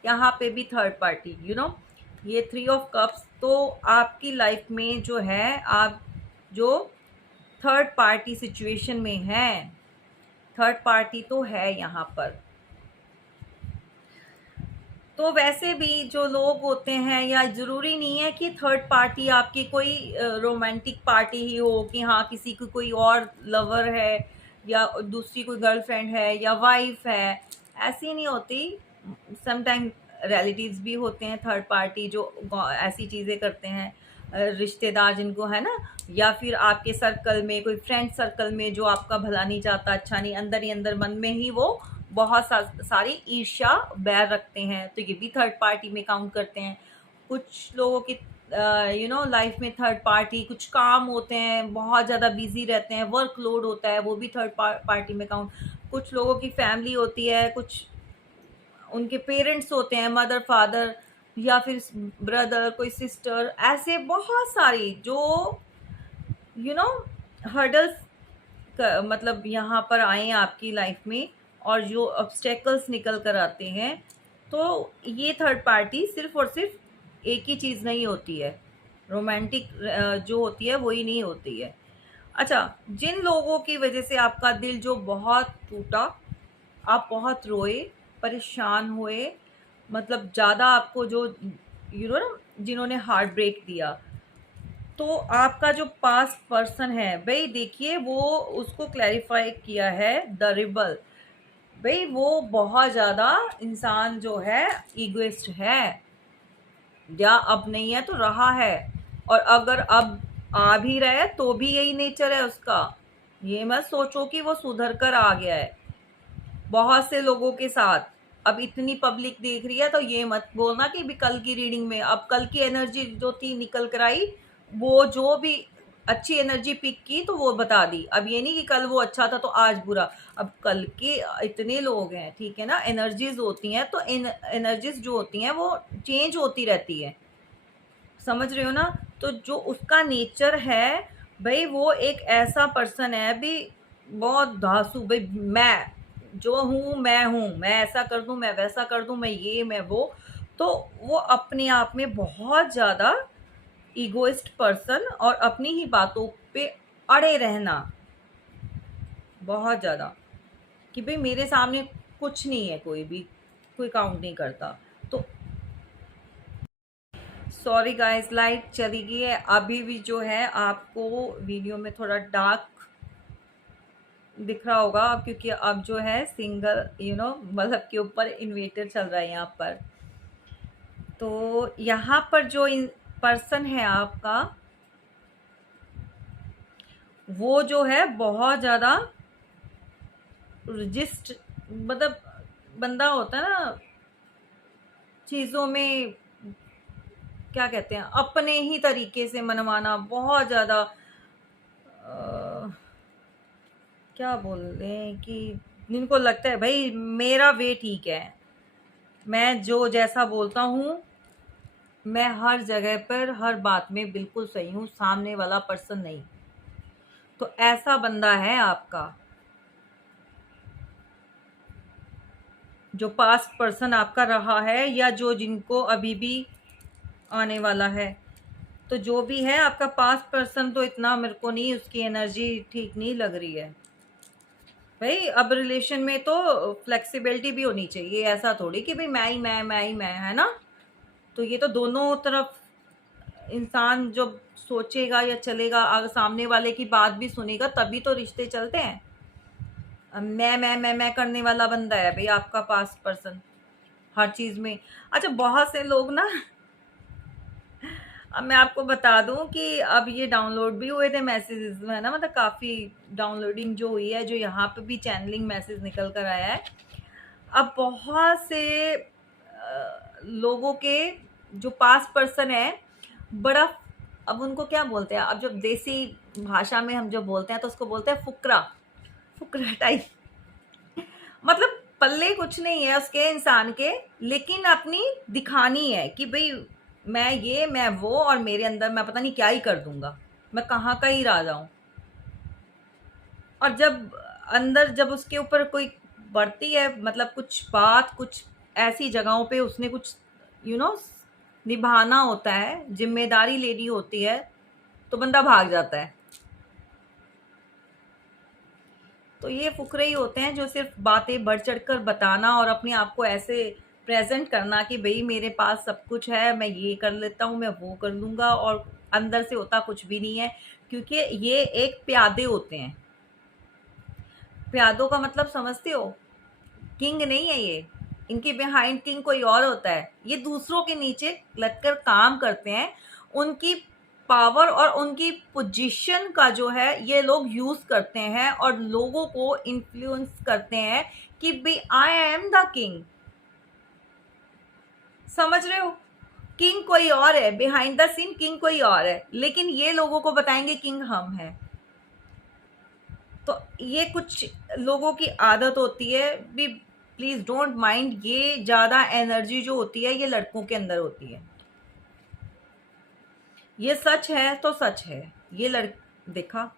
यहाँ पे भी थर्ड पार्टी ये 3 ऑफ कप्स। तो आपकी लाइफ में जो है आप जो थर्ड पार्टी सिचुएशन में है, थर्ड पार्टी तो है यहाँ पर। तो वैसे भी जो लोग होते हैं, या ज़रूरी नहीं है कि थर्ड पार्टी आपकी कोई रोमांटिक पार्टी ही हो, कि हाँ किसी की कोई और लवर है, या दूसरी कोई गर्लफ्रेंड है, या वाइफ है, ऐसी नहीं होती। समटाइम रिलेटिव्स भी होते हैं थर्ड पार्टी जो ऐसी चीज़ें करते हैं। रिश्तेदार जिनको है ना, या फिर आपके सर्कल में कोई फ्रेंड सर्कल में जो आपका भला नहीं चाहता, अच्छा नहीं, अंदर ही अंदर मन में ही वो बहुत सारी ईर्ष्या बैर रखते हैं, तो ये भी थर्ड पार्टी में काउंट करते हैं। कुछ लोगों की लाइफ में थर्ड पार्टी, कुछ काम होते हैं, बहुत ज़्यादा बिजी रहते हैं, वर्कलोड होता है, वो भी थर्ड पार्टी में काउंट। कुछ लोगों की फैमिली होती है, कुछ उनके पेरेंट्स होते हैं, मदर फादर, या फिर ब्रदर, कोई सिस्टर, ऐसे बहुत सारी जो यू नो हर्डल्स मतलब यहाँ पर आए हैं आपकी लाइफ में, और जो ऑब्स्टेकल्स निकल कर आते हैं, तो ये थर्ड पार्टी सिर्फ और सिर्फ एक ही चीज़ नहीं होती है, रोमांटिक जो होती है वही नहीं होती है। अच्छा, जिन लोगों की वजह से आपका दिल जो बहुत टूटा, आप बहुत रोए, परेशान हुए, मतलब ज़्यादा आपको जो ना, जिन्होंने हार्ट ब्रेक दिया, तो आपका जो पास्ट पर्सन है भाई, देखिए वो उसको क्लैरिफाई किया है द रिबल। भाई वो बहुत ज़्यादा इंसान जो है ईगोइस्ट है, या अब नहीं है तो रहा है, और अगर अब आ भी रहा है तो भी यही नेचर है उसका। ये मत सोचो कि वो सुधर कर आ गया है। बहुत से लोगों के साथ अब इतनी पब्लिक देख रही है, तो ये मत बोलना कि भी कल की रीडिंग में, अब कल की एनर्जी जो थी निकल कर आई, वो जो भी अच्छी एनर्जी पिक की तो वो बता दी। अब ये नहीं कि कल वो अच्छा था तो आज बुरा। अब कल के इतने लोग हैं, ठीक है ना, एनर्जीज होती हैं, तो एनर्जीज जो होती हैं वो चेंज होती रहती है, समझ रहे हो ना। तो जो उसका नेचर है भाई, वो एक ऐसा पर्सन है भी, बहुत धांसू भाई, मैं जो हूँ मैं हूँ, मैं ऐसा कर दूँ, मैं वैसा कर दूँ, मैं ये मैं वो। तो वो अपने आप में बहुत ज़्यादा ईगोइस्ट पर्सन, और अपनी ही बातों पे अड़े रहना बहुत ज़्यादा, कि भाई मेरे सामने कुछ नहीं है, कोई भी कोई काउंट नहीं करता। तो सॉरी गाइस, लाइट चली गई है अभी भी, जो है आपको वीडियो में थोड़ा डार्क दिख रहा होगा, क्योंकि अब जो है सिंगल बल्ब के ऊपर इन्वर्टर चल रहा है यहाँ पर। तो यहाँ पर जो पर्सन है आपका, वो जो है बहुत ज़्यादा रजिस्ट, मतलब बंदा होता है ना चीज़ों में, क्या कहते हैं, अपने ही तरीके से मनवाना, बहुत ज़्यादा क्या बोल दें, कि जिनको लगता है भाई मेरा वे ठीक है, मैं जो जैसा बोलता हूँ, मैं हर जगह पर हर बात में बिल्कुल सही हूँ, सामने वाला पर्सन नहीं। तो ऐसा बंदा है आपका, जो पास्ट पर्सन आपका रहा है, या जो जिनको अभी भी आने वाला है। तो जो भी है आपका पास्ट पर्सन, तो इतना मेरे को नहीं, उसकी एनर्जी ठीक नहीं लग रही है भाई। अब रिलेशन में तो फ्लेक्सिबिलिटी भी होनी चाहिए, ऐसा थोड़ी कि भाई मैं ही मैं ही मैं, है ना। तो ये तो दोनों तरफ इंसान जब सोचेगा या चलेगा, अगर सामने वाले की बात भी सुनेगा, तभी तो रिश्ते चलते हैं। अब मैं करने वाला बंदा है भाई आपका पास्ट पर्सन, हर चीज़ में। अच्छा, बहुत से लोग ना, अब मैं आपको बता दूं कि अब ये डाउनलोड भी हुए थे मैसेजेस, है ना, मतलब काफ़ी डाउनलोडिंग जो हुई है, जो यहाँ पे भी चैनलिंग मैसेज निकल कर आया है। अब बहुत से लोगों के जो पास्ट पर्सन है, बड़ा, अब उनको क्या बोलते हैं, अब जब देसी भाषा में हम जब बोलते हैं तो उसको बोलते हैं फुकरा, फुकरा टाइप। मतलब पल्ले कुछ नहीं है उसके इंसान के, लेकिन अपनी दिखानी है कि भाई मैं ये मैं वो, और मेरे अंदर मैं पता नहीं क्या ही कर दूंगा, मैं कहाँ का ही राजा हूँ। और जब अंदर जब उसके ऊपर कोई बढ़ती है, मतलब कुछ बात, कुछ ऐसी जगहों पे उसने कुछ यू you नो know, निभाना होता है, जिम्मेदारी लेनी होती है, तो बंदा भाग जाता है। तो ये फुकरे ही होते हैं जो सिर्फ बातें बढ़ चढ़ कर बताना, और अपने आप को ऐसे प्रेजेंट करना कि भाई मेरे पास सब कुछ है, मैं ये कर लेता हूँ, मैं वो कर लूँगा, और अंदर से होता कुछ भी नहीं है। क्योंकि ये एक प्यादे होते हैं। प्यादों का मतलब समझते हो, किंग नहीं है ये, इनके बिहाइंड किंग कोई और होता है। ये दूसरों के नीचे लगकर काम करते हैं, उनकी पावर और उनकी पोजीशन का जो है ये लोग यूज करते हैं और लोगों को इन्फ्लुएंस करते हैं कि भाई आई एम द किंग। समझ रहे हो? किंग कोई और है, बिहाइंड द सीन किंग कोई और है, लेकिन ये लोगों को बताएंगे किंग हम हैं। तो ये कुछ लोगों की आदत होती है भी, प्लीज डोंट माइंड। ये ज्यादा एनर्जी जो होती है ये लड़कों के अंदर होती है। ये सच है तो सच है। ये देखा,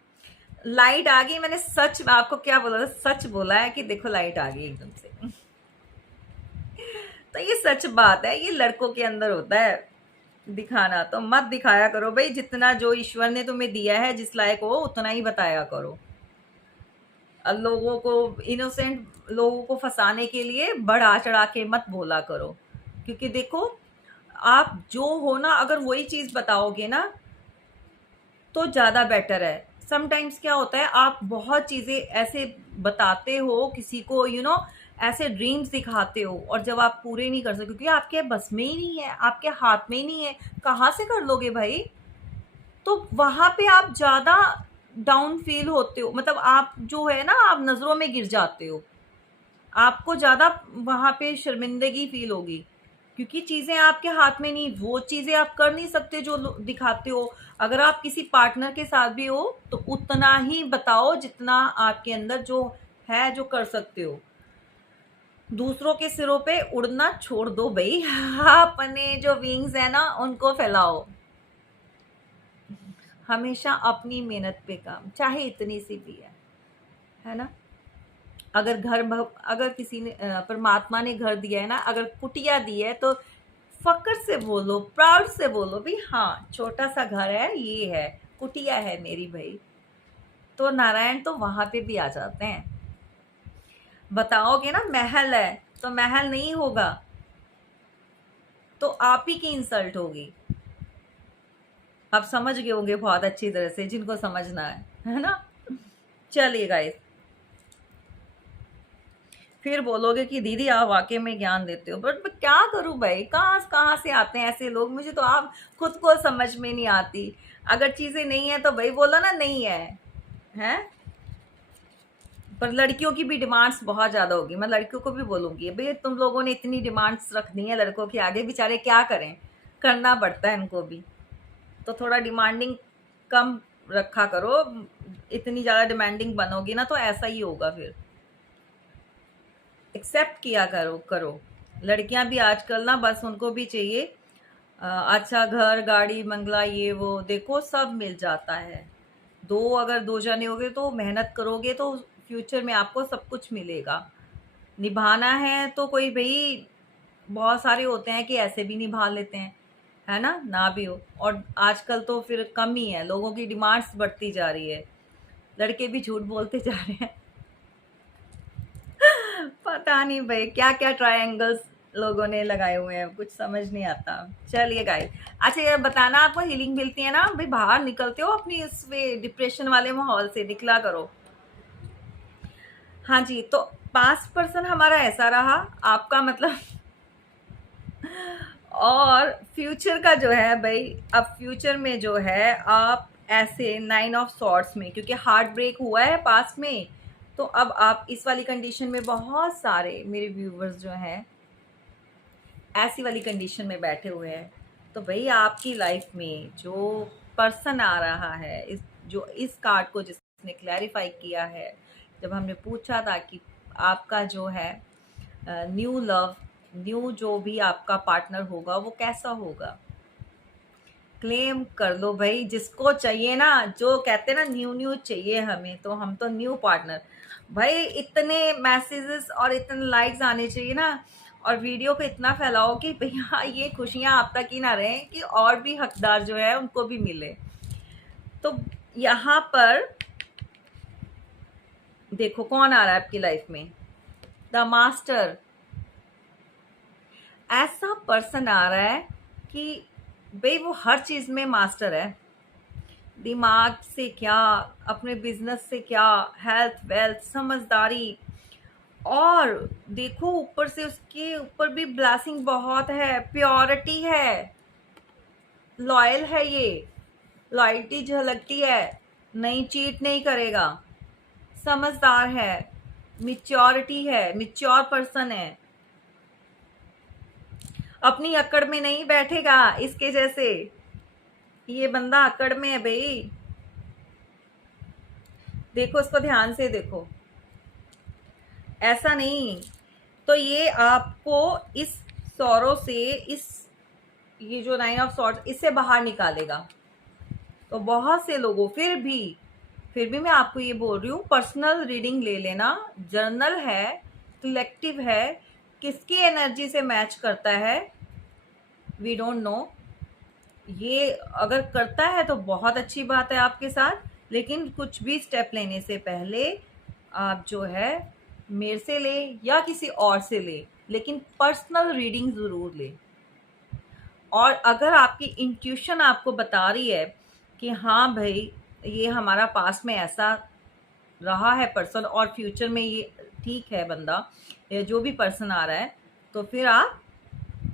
लाइट आ गई। मैंने सच आपको क्या बोला था, सच बोला है कि देखो लाइट आ गई एकदम से। तो ये सच बात है, ये लड़कों के अंदर होता है दिखाना। तो मत दिखाया करो भाई, जितना जो ईश्वर ने तुम्हें दिया है जिस लायक हो उतना ही बताया करो। लोगों को, इनोसेंट लोगों को फंसाने के लिए बढ़ा चढ़ा के मत बोला करो, क्योंकि देखो आप जो हो ना, अगर वही चीज बताओगे ना तो ज्यादा बेटर है। समटाइम्स क्या होता है, आप बहुत चीजें ऐसे बताते हो किसी को, ऐसे ड्रीम्स दिखाते हो, और जब आप पूरे नहीं कर सकते क्योंकि आपके बस में ही नहीं है, आपके हाथ में ही नहीं है, कहाँ से कर लोगे भाई? तो वहां पे आप ज्यादा डाउन फील होते हो, मतलब आप जो है ना, आप नजरों में गिर जाते हो, आपको ज्यादा वहां पे शर्मिंदगी फील होगी, क्योंकि चीजें आपके हाथ में नहीं, वो चीजें आप कर नहीं सकते जो दिखाते हो। अगर आप किसी पार्टनर के साथ भी हो तो उतना ही बताओ जितना आपके अंदर जो है, जो कर सकते हो। दूसरों के सिरों पे उड़ना छोड़ दो भाई। अपने जो विंग्स है ना उनको फैलाओ। हमेशा अपनी मेहनत पे काम, चाहे इतनी सी भी है ना? अगर किसी ने परमात्मा ने घर दिया है ना, अगर कुटिया दी है तो फक्र से बोलो, प्राउड से बोलो भी, हाँ छोटा सा घर है, ये है कुटिया है मेरी भाई। तो नारायण तो वहां पे भी आ जाते हैं। बताओगे ना महल है, तो महल नहीं होगा, तो आप ही की इंसल्ट होगी। आप समझ गए होंगे बहुत अच्छी तरह से, जिनको समझना है ना? चलिए गाइस, फिर बोलोगे कि दीदी आप वाकई में ज्ञान देते हो, बट मैं क्या करूं भाई, कहाँ कहाँ से आते हैं ऐसे लोग, मुझे तो आप खुद को समझ में नहीं आती। अगर चीजें नहीं है तो भाई बोलो ना नहीं है, हैं? पर लड़कियों की भी डिमांड्स बहुत ज्यादा होगी, मैं लड़कियों को भी बोलूंगी भाई तुम लोगों ने इतनी डिमांड्स रख दी है लड़कों के आगे, बेचारे क्या करें, करना पड़ता है इनको भी। तो थोड़ा डिमांडिंग कम रखा करो, इतनी ज्यादा डिमांडिंग बनोगी ना तो ऐसा ही होगा फिर। एक्सेप्ट किया करो करो। लड़कियां भी आजकल ना बस उनको भी चाहिए अच्छा घर, गाड़ी, बंगला, ये वो, देखो सब मिल जाता है। अगर दो जने होगे तो मेहनत करोगे तो फ्यूचर में आपको सब कुछ मिलेगा। निभाना है तो कोई भाई, बहुत सारे होते हैं कि ऐसे भी निभा लेते हैं, है ना? ना भी हो, और आजकल तो फिर कम ही है, लोगों की डिमांड्स बढ़ती जा रही है, लड़के भी झूठ बोलते जा रहे हैं। पता नहीं भाई क्या क्या ट्रायंगल्स लोगों ने लगाए हुए हैं, कुछ समझ नहीं आता। चलिए गाइस, अच्छा ये बताना, आपको हीलिंग मिलती है ना भाई? बाहर निकलते हो अपनी इस डिप्रेशन वाले माहौल से, निकला करो। हाँ जी, तो 5% हमारा ऐसा रहा, आपका मतलब। और फ्यूचर का जो है भाई, अब फ्यूचर में जो है आप ऐसे 9 ऑफ सॉर्ड्स में, क्योंकि हार्ट ब्रेक हुआ है पास्ट में, तो अब आप इस वाली कंडीशन में, बहुत सारे मेरे व्यूवर्स जो हैं ऐसी वाली कंडीशन में बैठे हुए हैं। तो भाई आपकी लाइफ में जो पर्सन आ रहा है, इस कार्ड को जिसने क्लैरिफाई किया है, जब हमने पूछा था कि आपका जो है न्यू लव, न्यू जो भी आपका पार्टनर होगा वो कैसा होगा, क्लेम कर लो भाई। जिसको चाहिए ना, जो कहते हैं ना न्यू न्यू चाहिए हमें, तो हम तो न्यू पार्टनर भाई। इतने मैसेजेस और इतने लाइक्स आने चाहिए ना, और वीडियो को इतना फैलाओ कि भैया ये खुशियां आप तक ही ना रहें, कि और भी हकदार जो है उनको भी मिले। तो यहाँ पर देखो कौन आ रहा है आपकी लाइफ में, द मास्टर। ऐसा पर्सन आ रहा है कि भाई वो हर चीज में मास्टर है, दिमाग से क्या, अपने बिजनेस से क्या, हेल्थ, वेल्थ, समझदारी, और देखो ऊपर से उसके ऊपर भी ब्लेसिंग बहुत है, प्योरिटी है, लॉयल है ये। लॉयल्टी झलकती है, नहीं चीट नहीं करेगा, समझदार है, मिच्योरिटी है, मिच्योर पर्सन है, अपनी अकड़ में नहीं बैठेगा इसके जैसे। ये बंदा अकड़ में है भाई, देखो इसको ध्यान से देखो, ऐसा नहीं। तो ये आपको इस सौरों से, इस ये जो 9 ऑफ सॉर्ड्स, इससे बाहर निकालेगा। तो बहुत से लोगों, फिर भी मैं आपको ये बोल रही हूँ, पर्सनल रीडिंग ले लेना। जर्नल है, कलेक्टिव है, किसकी एनर्जी से मैच करता है वी डोंट नो। ये अगर करता है तो बहुत अच्छी बात है आपके साथ, लेकिन कुछ भी स्टेप लेने से पहले आप जो है मेरे से ले या किसी और से ले, लेकिन पर्सनल रीडिंग ज़रूर ले। और अगर आपकी इंट्यूशन आपको बता रही है कि हाँ भाई ये हमारा पास्ट में ऐसा रहा है पर्सन और फ्यूचर में ये ठीक है बंदा या जो भी पर्सन आ रहा है, तो फिर आप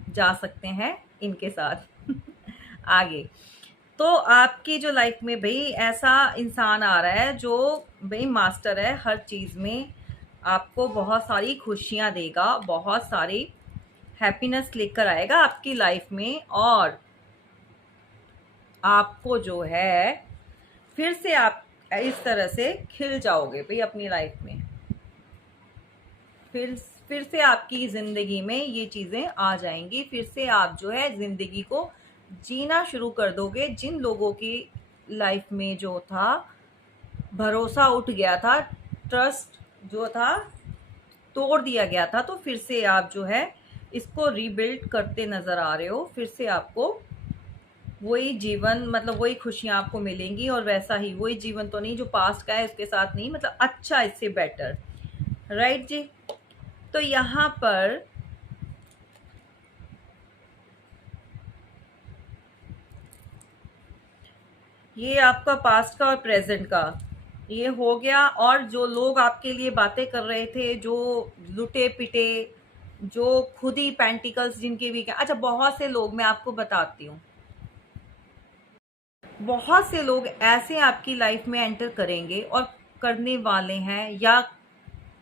जा सकते हैं इनके साथ आगे। तो आपकी जो लाइफ में भाई ऐसा इंसान आ रहा है जो भाई मास्टर है हर चीज़ में, आपको बहुत सारी खुशियाँ देगा, बहुत सारी हैप्पीनेस लेकर आएगा आपकी लाइफ में, और आपको जो है फिर से आप इस तरह से खिल जाओगे भाई अपनी लाइफ में। फिर से आपकी ज़िंदगी में ये चीज़ें आ जाएंगी, फिर से आप जो है ज़िंदगी को जीना शुरू कर दोगे। जिन लोगों की लाइफ में जो था भरोसा उठ गया था, ट्रस्ट जो था तोड़ दिया गया था, तो फिर से आप जो है इसको रीबिल्ड करते नज़र आ रहे हो। फिर से आपको वही जीवन, मतलब वही खुशियाँ आपको मिलेंगी, और वैसा ही वही जीवन तो नहीं जो पास्ट का है उसके साथ नहीं, मतलब अच्छा, इससे बेटर, राइट जी। तो यहाँ पर ये आपका पास्ट का और प्रेजेंट का ये हो गया। और जो लोग आपके लिए बातें कर रहे थे, जो लुटे पिटे, जो खुद ही पेंटिकल्स जिनके भी, अच्छा बहुत से लोग, मैं आपको बताती हूँ, बहुत से लोग ऐसे आपकी लाइफ में एंटर करेंगे और करने वाले हैं, या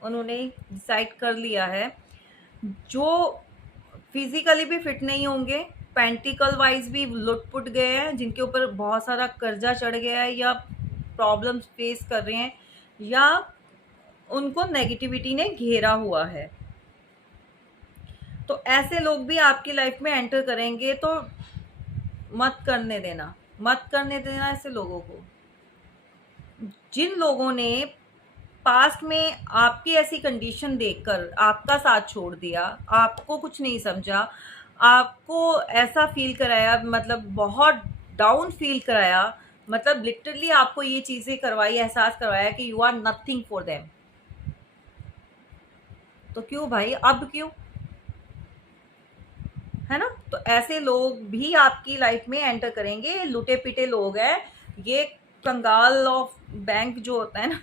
उन्होंने डिसाइड कर लिया है, जो फिजिकली भी फिट नहीं होंगे, पेंटिकल वाइज भी लुटपुट गए हैं, जिनके ऊपर बहुत सारा कर्जा चढ़ गया है, या प्रॉब्लम्स फेस कर रहे हैं, या उनको नेगेटिविटी ने घेरा हुआ है। तो ऐसे लोग भी आपकी लाइफ में एंटर करेंगे, तो मत करने देना, मत करने देना ऐसे लोगों को। जिन लोगों ने पास्ट में आपकी ऐसी कंडीशन देखकर आपका साथ छोड़ दिया, आपको कुछ नहीं समझा, आपको ऐसा फील कराया, मतलब बहुत डाउन फील कराया, मतलब लिटरली आपको ये चीज़ें करवाई, एहसास करवाया कि you are nothing for them, तो क्यों भाई, अब क्यों, है ना। तो ऐसे लोग भी आपकी लाइफ में एंटर करेंगे, लुटे पिटे लोग हैं ये, कंगाल ऑफ बैंक जो होता है ना।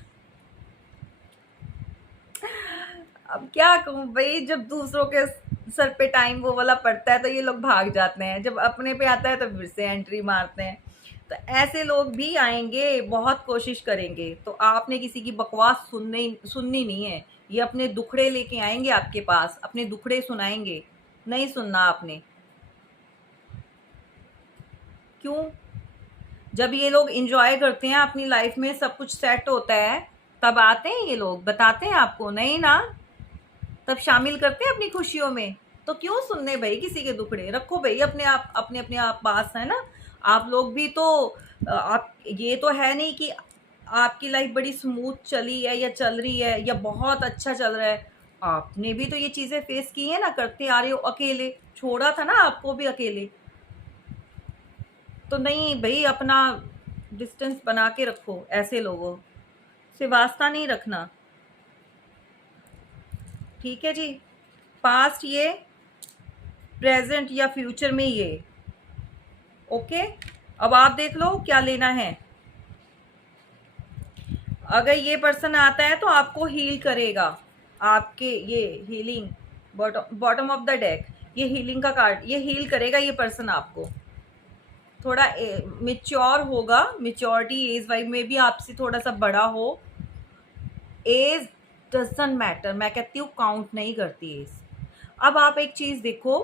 अब क्या कहूँ भाई, जब दूसरों के सर पे टाइम वो वाला पड़ता है तो ये लोग भाग जाते हैं, जब अपने पे आता है तो फिर से एंट्री मारते हैं। तो ऐसे लोग भी आएंगे, बहुत कोशिश करेंगे, तो आपने किसी की बकवास सुननी नहीं है। ये अपने दुखड़े लेके आएंगे आपके पास, अपने दुखड़े सुनाएंगे, नहीं सुनना आपने। क्यों? जब ये लोग इंजॉय करते हैं अपनी लाइफ में, सब कुछ सेट होता है, तब आते हैं ये लोग, बताते हैं आपको, नहीं ना, तब शामिल करते हैं अपनी खुशियों में। तो क्यों सुनने भाई किसी के दुखड़े, रखो भाई अपने आप पास, है ना। आप लोग भी तो आप, ये तो है नहीं कि आपकी लाइफ बड़ी स्मूथ चली है या चल रही है या बहुत अच्छा चल रहा है, आपने भी तो ये चीज़ें फेस की है ना, करते आ रहे हो, अकेले छोड़ा था ना आपको भी अकेले। तो नहीं भाई, अपना डिस्टेंस बना के रखो, ऐसे लोगों से वास्ता नहीं रखना, ठीक है जी। पास्ट ये, प्रेजेंट या फ्यूचर में ये, ओके। अब आप देख लो क्या लेना है। अगर ये पर्सन आता है तो आपको हील करेगा, आपके ये healing, bottom of the deck, ये हीलिंग का कार्ड, ये हील करेगा ये पर्सन आपको, थोड़ा मेच्योर होगा, मेच्योरिटी एज वाइज में भी आपसे थोड़ा सा बड़ा हो। एज डजंट मैटर, मैं कहती हूँ काउंट नहीं करती एज। अब आप एक चीज देखो,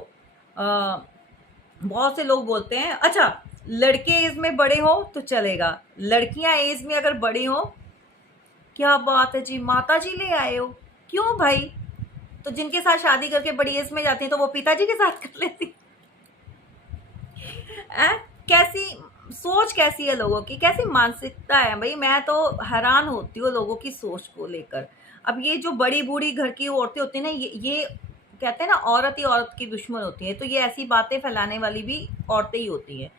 बहुत से लोग बोलते हैं अच्छा लड़के एज में बड़े हो तो चलेगा, लड़कियां एज में अगर बड़ी हो, क्या बात है जी, माता जी ले आए हो, क्यों भाई? तो जिनके साथ शादी करके बड़ी एज में जाती हैं तो वो पिताजी के साथ कर लेती है। कैसी सोच, कैसी है लोगों की, कैसी मानसिकता है भाई। मैं तो हैरान होती हूँ लोगों की सोच को लेकर। अब ये जो बड़ी बूढ़ी घर की औरतें होती हैं ना, ये कहते हैं ना औरत ही औरत की दुश्मन होती है, तो ये ऐसी बातें फैलाने वाली भी औरतें ही होती हैं।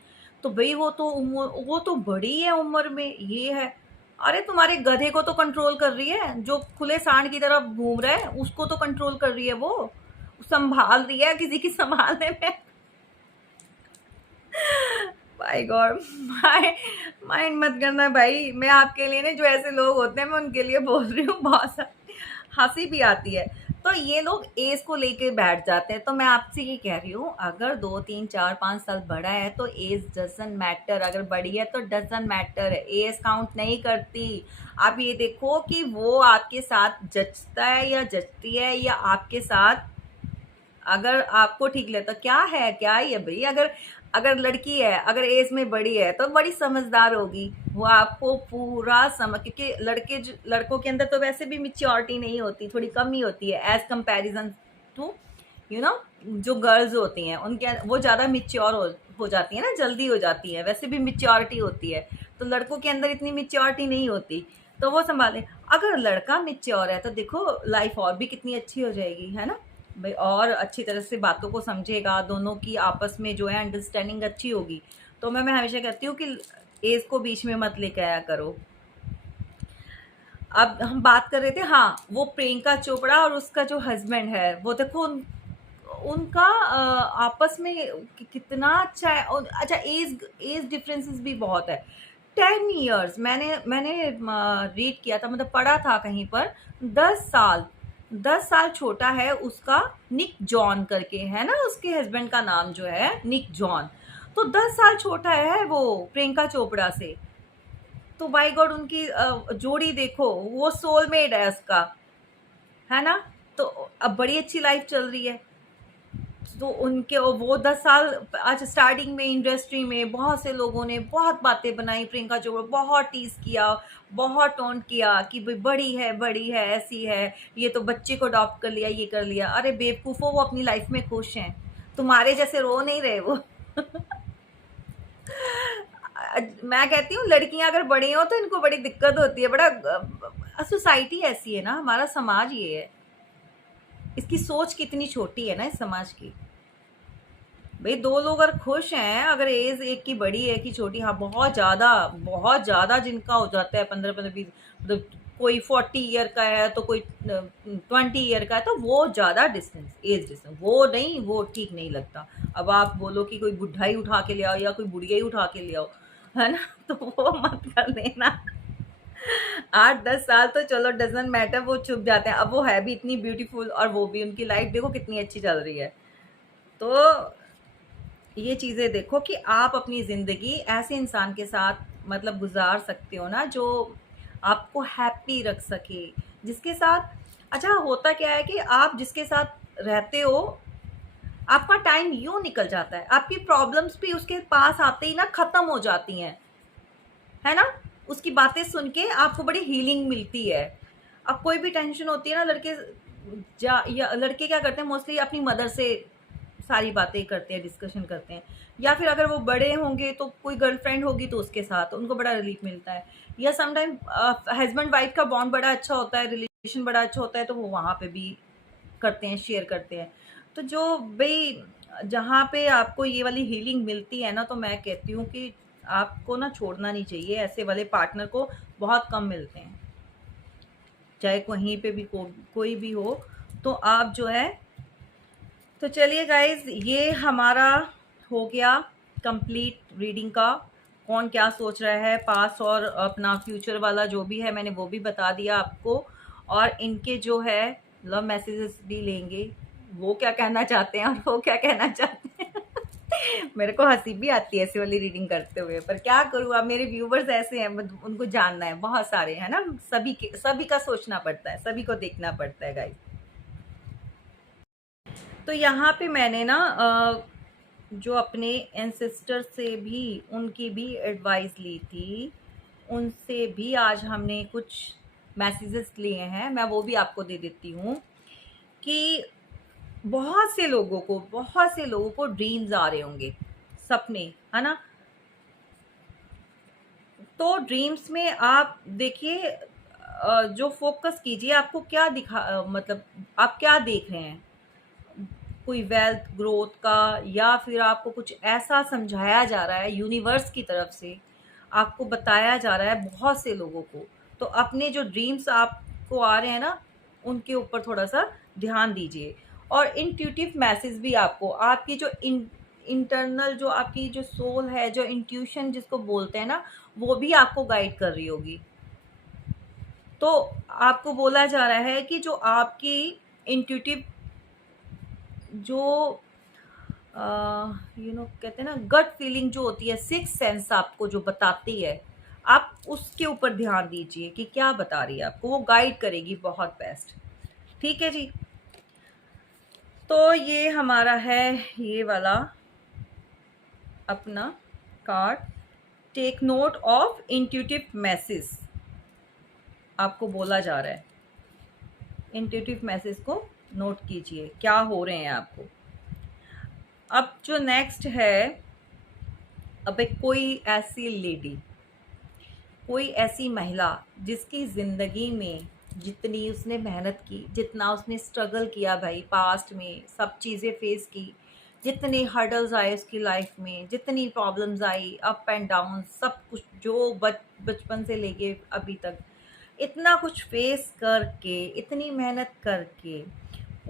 तो भाई वो तो बड़ी है उम्र में, ये है। अरे तुम्हारे गधे को तो कंट्रोल कर रही है, जो खुले सांड की तरफ घूम रहा है उसको तो कंट्रोल कर रही है, वो संभाल रही है, किसी की संभालने में। माय गॉड, माइंड मत करना भाई। मैं आपके लिए नहीं, जो ऐसे लोग होते हैं मैं उनके लिए बोल रही हूँ। बहुत हंसी भी आती है। तो ये लोग एज को लेके बैठ जाते हैं। तो मैं आपसे ये कह रही हूँ, अगर 2 3 4 5 साल बड़ा है तो एज डजंट मैटर, अगर बड़ी है तो डजंट मैटर, एज काउंट नहीं करती। आप ये देखो कि वो आपके साथ जचता है या जचती है, या आपके साथ अगर आपको ठीक लगता, क्या ही है भाई। अगर अगर लड़की है, अगर एज में बड़ी है तो बड़ी समझदार होगी, वो आपको पूरा समझ, क्योंकि लड़कों के अंदर तो वैसे भी मिच्योरिटी नहीं होती, थोड़ी कम ही होती है as comparison to you know जो गर्ल्स होती हैं, उनके वो ज़्यादा मिच्योर हो जाती है ना, जल्दी हो जाती है, वैसे भी मिच्योरिटी होती है। तो लड़कों के अंदर इतनी मिच्योरिटी नहीं होती, तो वो संभाले। अगर लड़का मिच्योर है तो देखो लाइफ और भी कितनी अच्छी हो जाएगी, है ना भाई। और अच्छी तरह से बातों को समझेगा, दोनों की आपस में जो है अंडरस्टैंडिंग अच्छी होगी। तो मैं हमेशा कहती हूँ कि एज को बीच में मत लेके आया करो। अब हम बात कर रहे थे, हाँ, वो प्रियंका चोपड़ा और उसका जो हस्बैंड है, वो देखो उनका आपस में कितना अच्छा है। और अच्छा, एज एज डिफरेंसेस भी बहुत है, 10 years। मैंने रीड किया था, मतलब पढ़ा था कहीं पर, 10 साल, 10 साल छोटा है उसका निक जॉन करके, है ना, उसके हस्बैंड का नाम जो है निक जॉन। तो 10 साल छोटा है वो प्रियंका चोपड़ा से। तो बाय गॉड उनकी जोड़ी देखो, वो सोलमेट है उसका, है ना। तो अब बड़ी अच्छी लाइफ चल रही है। तो उनके और वो 10 साल, आज स्टार्टिंग में इंडस्ट्री में बहुत से लोगों ने बहुत बातें बनाई, प्रियंका चोपड़ा बहुत टीज किया, बहुत टोंट किया कि भाई बड़ी है, ऐसी है, ये तो बच्चे को अडॉप्ट कर लिया, ये कर लिया। अरे बेवकूफ़ो, वो अपनी लाइफ में खुश हैं, तुम्हारे जैसे रो नहीं रहे वो। मैं कहती हूँ लड़कियां अगर बड़ी हो तो इनको बड़ी दिक्कत होती है, बड़ा सोसाइटी ऐसी है ना, हमारा समाज ये है, इसकी सोच कितनी छोटी है ना इस समाज की। भाई दो लोग अगर खुश हैं, अगर एज एक की बड़ी है कि छोटी, हाँ बहुत ज़्यादा जिनका हो जाता है 15 15 20, मतलब कोई 40 ईयर का है तो कोई 20 ईयर का है, तो वो ज़्यादा डिस्टेंस, एज डिस्टेंस वो नहीं, वो ठीक नहीं लगता। अब आप बोलो कि कोई बुढ़ा ही उठा के ले आओ या कोई बुढ़िया ही उठा के ले आओ, है ना, तो वो मत कर देना। 8 10 साल तो चलो डजेंट मैटर, वो छुप जाते हैं। अब वो है भी इतनी ब्यूटीफुल, और वो भी उनकी लाइफ देखो कितनी अच्छी चल रही है। तो ये चीज़ें देखो कि आप अपनी ज़िंदगी ऐसे इंसान के साथ मतलब गुजार सकते हो ना, जो आपको हैप्पी रख सके, जिसके साथ, अच्छा होता क्या है कि आप जिसके साथ रहते हो, आपका टाइम यूं निकल जाता है, आपकी प्रॉब्लम्स भी उसके पास आते ही ना ख़त्म हो जाती हैं, है ना। उसकी बातें सुन के आपको बड़ी हीलिंग मिलती है। अब कोई भी टेंशन होती है ना, या लड़के क्या करते हैं मोस्टली, अपनी मदर से सारी बातें करते हैं, डिस्कशन करते हैं। या फिर अगर वो बड़े होंगे तो कोई गर्लफ्रेंड होगी तो उसके साथ उनको बड़ा रिलीफ मिलता है। या समटाइम हस्बैंड वाइफ का बॉन्ड बड़ा अच्छा होता है, रिलेशन बड़ा अच्छा होता है, तो वो वहाँ पे भी करते हैं, शेयर करते हैं। तो जो भाई जहाँ पे आपको ये वाली हीलिंग मिलती है ना, तो मैं कहती हूँ कि आपको ना छोड़ना नहीं चाहिए। ऐसे वाले पार्टनर को बहुत कम मिलते हैं, चाहे कहीं पे भी कोई भी हो। तो आप जो है, तो चलिए गाइज, ये हमारा हो गया कंप्लीट रीडिंग का। कौन क्या सोच रहा है, पास और अपना फ्यूचर वाला जो भी है, मैंने वो भी बता दिया आपको। और इनके जो है लव मैसेजेस भी लेंगे, वो क्या कहना चाहते हैं और वो क्या कहना चाहते हैं। मेरे को हंसी भी आती है ऐसी वाली रीडिंग करते हुए, पर क्या करूँ, अब मेरे व्यूवर्स ऐसे हैं, उनको जानना है, बहुत सारे है ना, सभी का सोचना पड़ता है, सभी को देखना पड़ता है गाइस। तो यहाँ पे मैंने ना जो अपने एंसेस्टर से भी, उनकी भी एडवाइस ली थी, उनसे भी आज हमने कुछ मैसेजेस लिए हैं, मैं वो भी आपको दे देती हूँ कि बहुत से लोगों को ड्रीम्स आ रहे होंगे, सपने, है ना। तो ड्रीम्स में आप देखिए, जो फोकस कीजिए, आपको क्या मतलब आप क्या देख रहे हैं, कोई वेल्थ ग्रोथ का, या फिर आपको कुछ ऐसा समझाया जा रहा है यूनिवर्स की तरफ से, आपको बताया जा रहा है बहुत से लोगों को। तो अपने जो ड्रीम्स आपको आ रहे हैं ना, उनके ऊपर थोड़ा सा ध्यान दीजिए। और इंट्यूटिव मैसेज भी आपको, आपकी जो इंटरनल, जो आपकी जो सोल है, जो इंट्यूशन जिसको बोलते हैं ना, वो भी आपको गाइड कर रही होगी। तो आपको बोला जा रहा है कि जो आपकी इंट्यूटिव, जो कहते हैं ना गट फीलिंग जो होती है, सिक्स सेंस आपको जो बताती है, आप उसके ऊपर ध्यान दीजिए कि क्या बता रही है आपको, वो गाइड करेगी बहुत बेस्ट। ठीक है जी। तो ये हमारा है ये वाला अपना card, take note of intuitive message, आपको बोला जा रहा है, इंट्यूटिव मैसेज को नोट कीजिए क्या हो रहे हैं आपको। अब जो नेक्स्ट है, अब एक कोई ऐसी लेडी, कोई ऐसी महिला जिसकी ज़िंदगी में जितनी उसने मेहनत की, जितना उसने स्ट्रगल किया भाई, पास्ट में सब चीज़ें फेस की, जितने हर्डल्स आए उसकी लाइफ में, जितनी problems I, up and down, सब कुछ जो बचपन से लेके अभी तक, इतना कुछ फेस करके, इतनी मेहनत करके,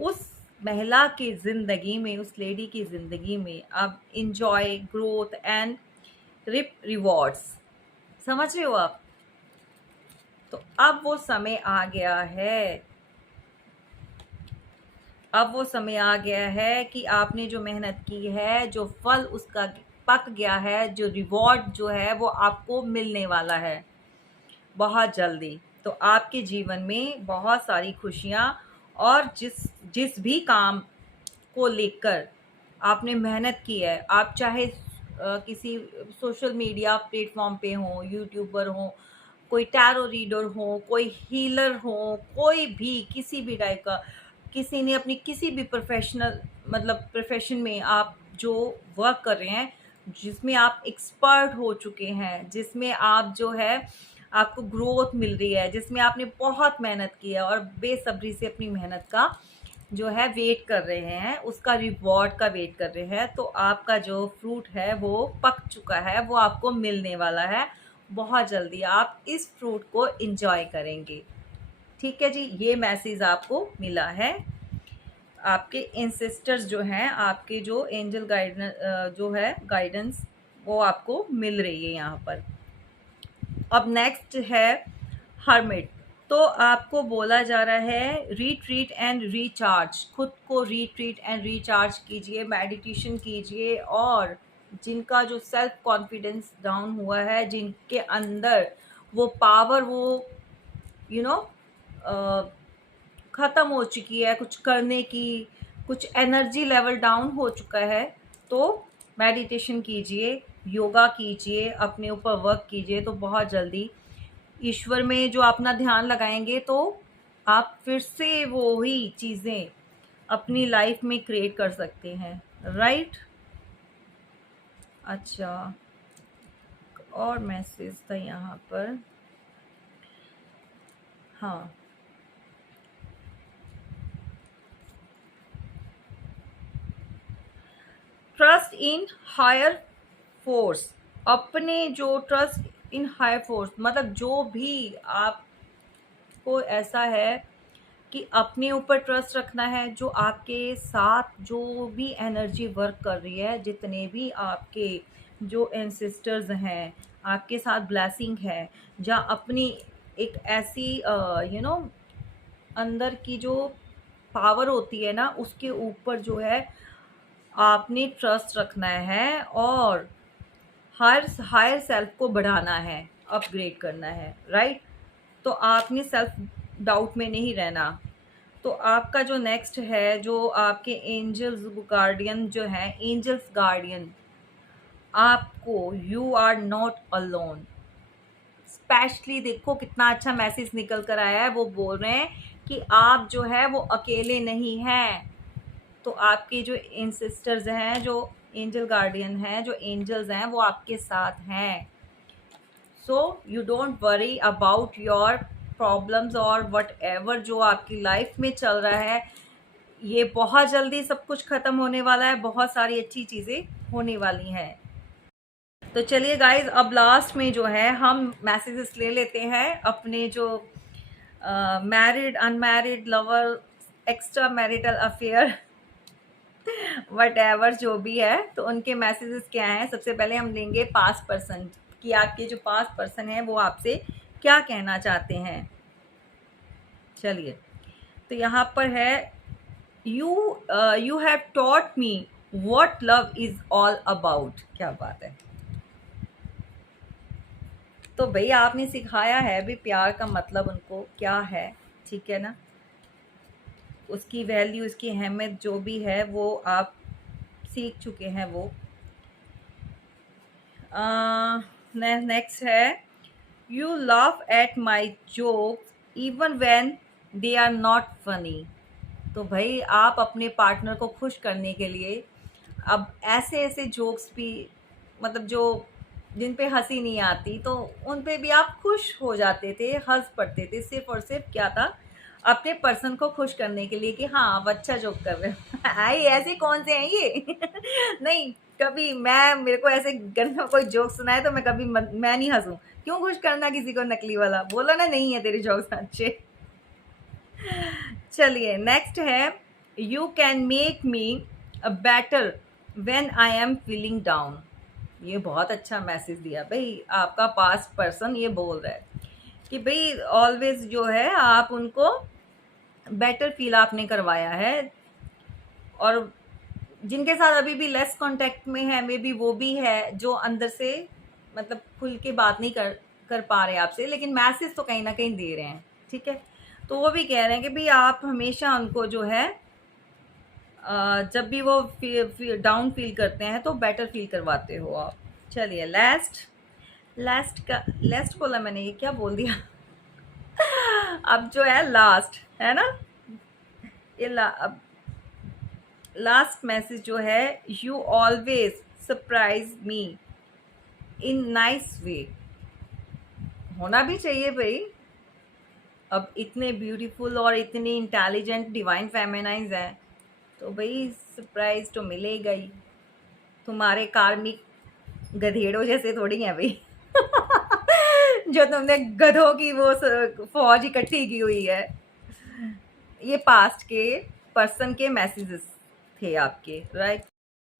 उस महिला की ज़िंदगी में, उस लेडी की ज़िंदगी में अब enjoy, growth and reap rewards, समझ रहे हो आप। तो अब वो समय आ गया है, अब वो समय आ गया है कि आपने जो मेहनत की है, जो फल उसका पक गया है, जो रिवॉर्ड जो है वो आपको मिलने वाला है बहुत जल्दी। तो आपके जीवन में बहुत सारी खुशियाँ, और जिस जिस भी काम को लेकर आपने मेहनत की है, आप चाहे किसी सोशल मीडिया प्लेटफॉर्म पे हो, यूट्यूबर हो, कोई टैरो रीडर हो, कोई हीलर हो, कोई भी किसी भी टाइप का, किसी ने अपनी किसी भी प्रोफेशनल मतलब प्रोफेशन में आप जो वर्क कर रहे हैं, जिसमें आप एक्सपर्ट हो चुके हैं, जिसमें आप जो है आपको ग्रोथ मिल रही है, जिसमें आपने बहुत मेहनत की है और बेसब्री से अपनी मेहनत का जो है वेट कर रहे हैं, उसका रिवॉर्ड का वेट कर रहे हैं, तो आपका जो फ्रूट है वो पक चुका है, वो आपको मिलने वाला है बहुत जल्दी। आप इस फ्रूट को इंजॉय करेंगे। ठीक है जी, ये मैसेज आपको मिला है। आपके एंसेस्टर्स जो हैं, आपके जो एंजल गाइडेंस जो है गाइडेंस, वो आपको मिल रही है यहाँ पर। अब नेक्स्ट है हर्मिट। तो आपको बोला जा रहा है रिट्रीट एंड रिचार्ज, खुद को रिट्रीट एंड रिचार्ज कीजिए, मेडिटेशन कीजिए, और जिनका जो सेल्फ कॉन्फिडेंस डाउन हुआ है, जिनके अंदर वो पावर, वो यू नो ख़त्म हो चुकी है कुछ करने की, कुछ एनर्जी लेवल डाउन हो चुका है, तो मेडिटेशन कीजिए, योगा कीजिए, अपने ऊपर वर्क कीजिए, तो बहुत जल्दी ईश्वर में जो अपना ध्यान लगाएंगे, तो आप फिर से वो ही चीज़ें अपनी लाइफ में क्रिएट कर सकते हैं, राइट। अच्छा, और मैसेज था यहाँ पर, हाँ, ट्रस्ट इन हायर फोर्स, अपने जो ट्रस्ट इन हायर फोर्स, मतलब जो भी आपको ऐसा है कि अपने ऊपर ट्रस्ट रखना है, जो आपके साथ जो भी एनर्जी वर्क कर रही है, जितने भी आपके जो एंसेस्टर्स हैं, आपके साथ ब्लेसिंग है, जहाँ अपनी एक ऐसी अंदर की जो पावर होती है ना, उसके ऊपर जो है आपने ट्रस्ट रखना है और हर हायर सेल्फ को बढ़ाना है, अपग्रेड करना है, राइट। तो आपने सेल्फ डाउट में नहीं रहना। तो आपका जो नेक्स्ट है, जो आपके एंजल्स गार्डियन जो है, एंजल्स गार्डियन आपको, you are not alone. Especially देखो कितना अच्छा मैसेज निकल कर आया है, वो बोल रहे हैं कि आप जो है वो अकेले नहीं हैं। तो आपके जो सिस्टर्स हैं, जो एंजल गार्डियन हैं, जो एंजल्स हैं, वो आपके साथ हैं। So you don't worry about your problems और वट एवर जो आपकी लाइफ में चल रहा है। ये बहुत जल्दी सब कुछ ख़त्म होने वाला है, बहुत सारी अच्छी चीज़ें होने वाली हैं। तो चलिए गाइज, अब लास्ट में जो है हम मैसेजेस ले लेते हैं अपने जो married, unmarried, lover, extra marital affair, what ever जो भी है, तो उनके मैसेजेस क्या हैं। सबसे पहले हम लेंगे पास्ट पर्सन कि आपके जो पास्ट पर्सन है वो आपसे क्या कहना चाहते हैं। चलिए, तो यहाँ पर है, you have taught me what love is all about. क्या बात है। तो भाई आपने सिखाया है भी प्यार का मतलब उनको क्या है, ठीक है ना। उसकी वैल्यू, उसकी अहमियत जो भी है वो आप सीख चुके हैं वो। नेक्स्ट है, you laugh at my jokes even when they are not funny. तो भाई आप अपने पार्टनर को खुश करने के लिए अब ऐसे ऐसे जोक्स भी, मतलब जो जिन पे हंसी नहीं आती, तो उन पे भी आप खुश हो जाते थे, हंस पड़ते थे, सिर्फ और सिर्फ क्या था, अपने पर्सन को खुश करने के लिए कि हाँ आप अच्छा जोक कर रहे हो। आई ऐसे कौन से हैं ये। नहीं, कभी मैं, मेरे को ऐसे गंदा कोई जोक सुनाए तो मैं कभी मैं नहीं हंसूं। क्यों खुश करना किसी को नकली वाला, बोलो ना नहीं है तेरे जोक्स अच्छे। चलिए नेक्स्ट है, you can make me better when I am feeling down. ये बहुत अच्छा मैसेज दिया भाई, आपका पास्ट पर्सन ये बोल रहा है कि भाई ऑलवेज जो है आप उनको बेटर फील आपने करवाया है। और जिनके साथ अभी भी लेस कांटेक्ट में है, मे बी वो भी है जो अंदर से मतलब खुल के बात नहीं कर कर पा रहे आपसे, लेकिन मैसेज तो कहीं ना कहीं दे रहे हैं, ठीक है। तो वो भी कह रहे हैं कि भाई आप हमेशा उनको जो है जब भी वो डाउन फील करते हैं तो बेटर फील करवाते हो आप। चलिए लास्ट बोला मैंने, ये क्या बोल दिया। अब जो है लास्ट है ना, ये अब लास्ट मैसेज जो है, you always surprise me in nice way. होना भी चाहिए भाई, अब इतने ब्यूटीफुल और इतनी इंटेलिजेंट डिवाइन फेमिनाइज हैं, तो भाई सरप्राइज तो मिलेगा ही। तुम्हारे कार्मिक गधेड़ों जैसे थोड़ी हैं भाई। जो तुमने गधों की वो फौज इकट्ठी की हुई है। ये पास्ट के पर्सन के मैसेजेस थे आपके, राइट।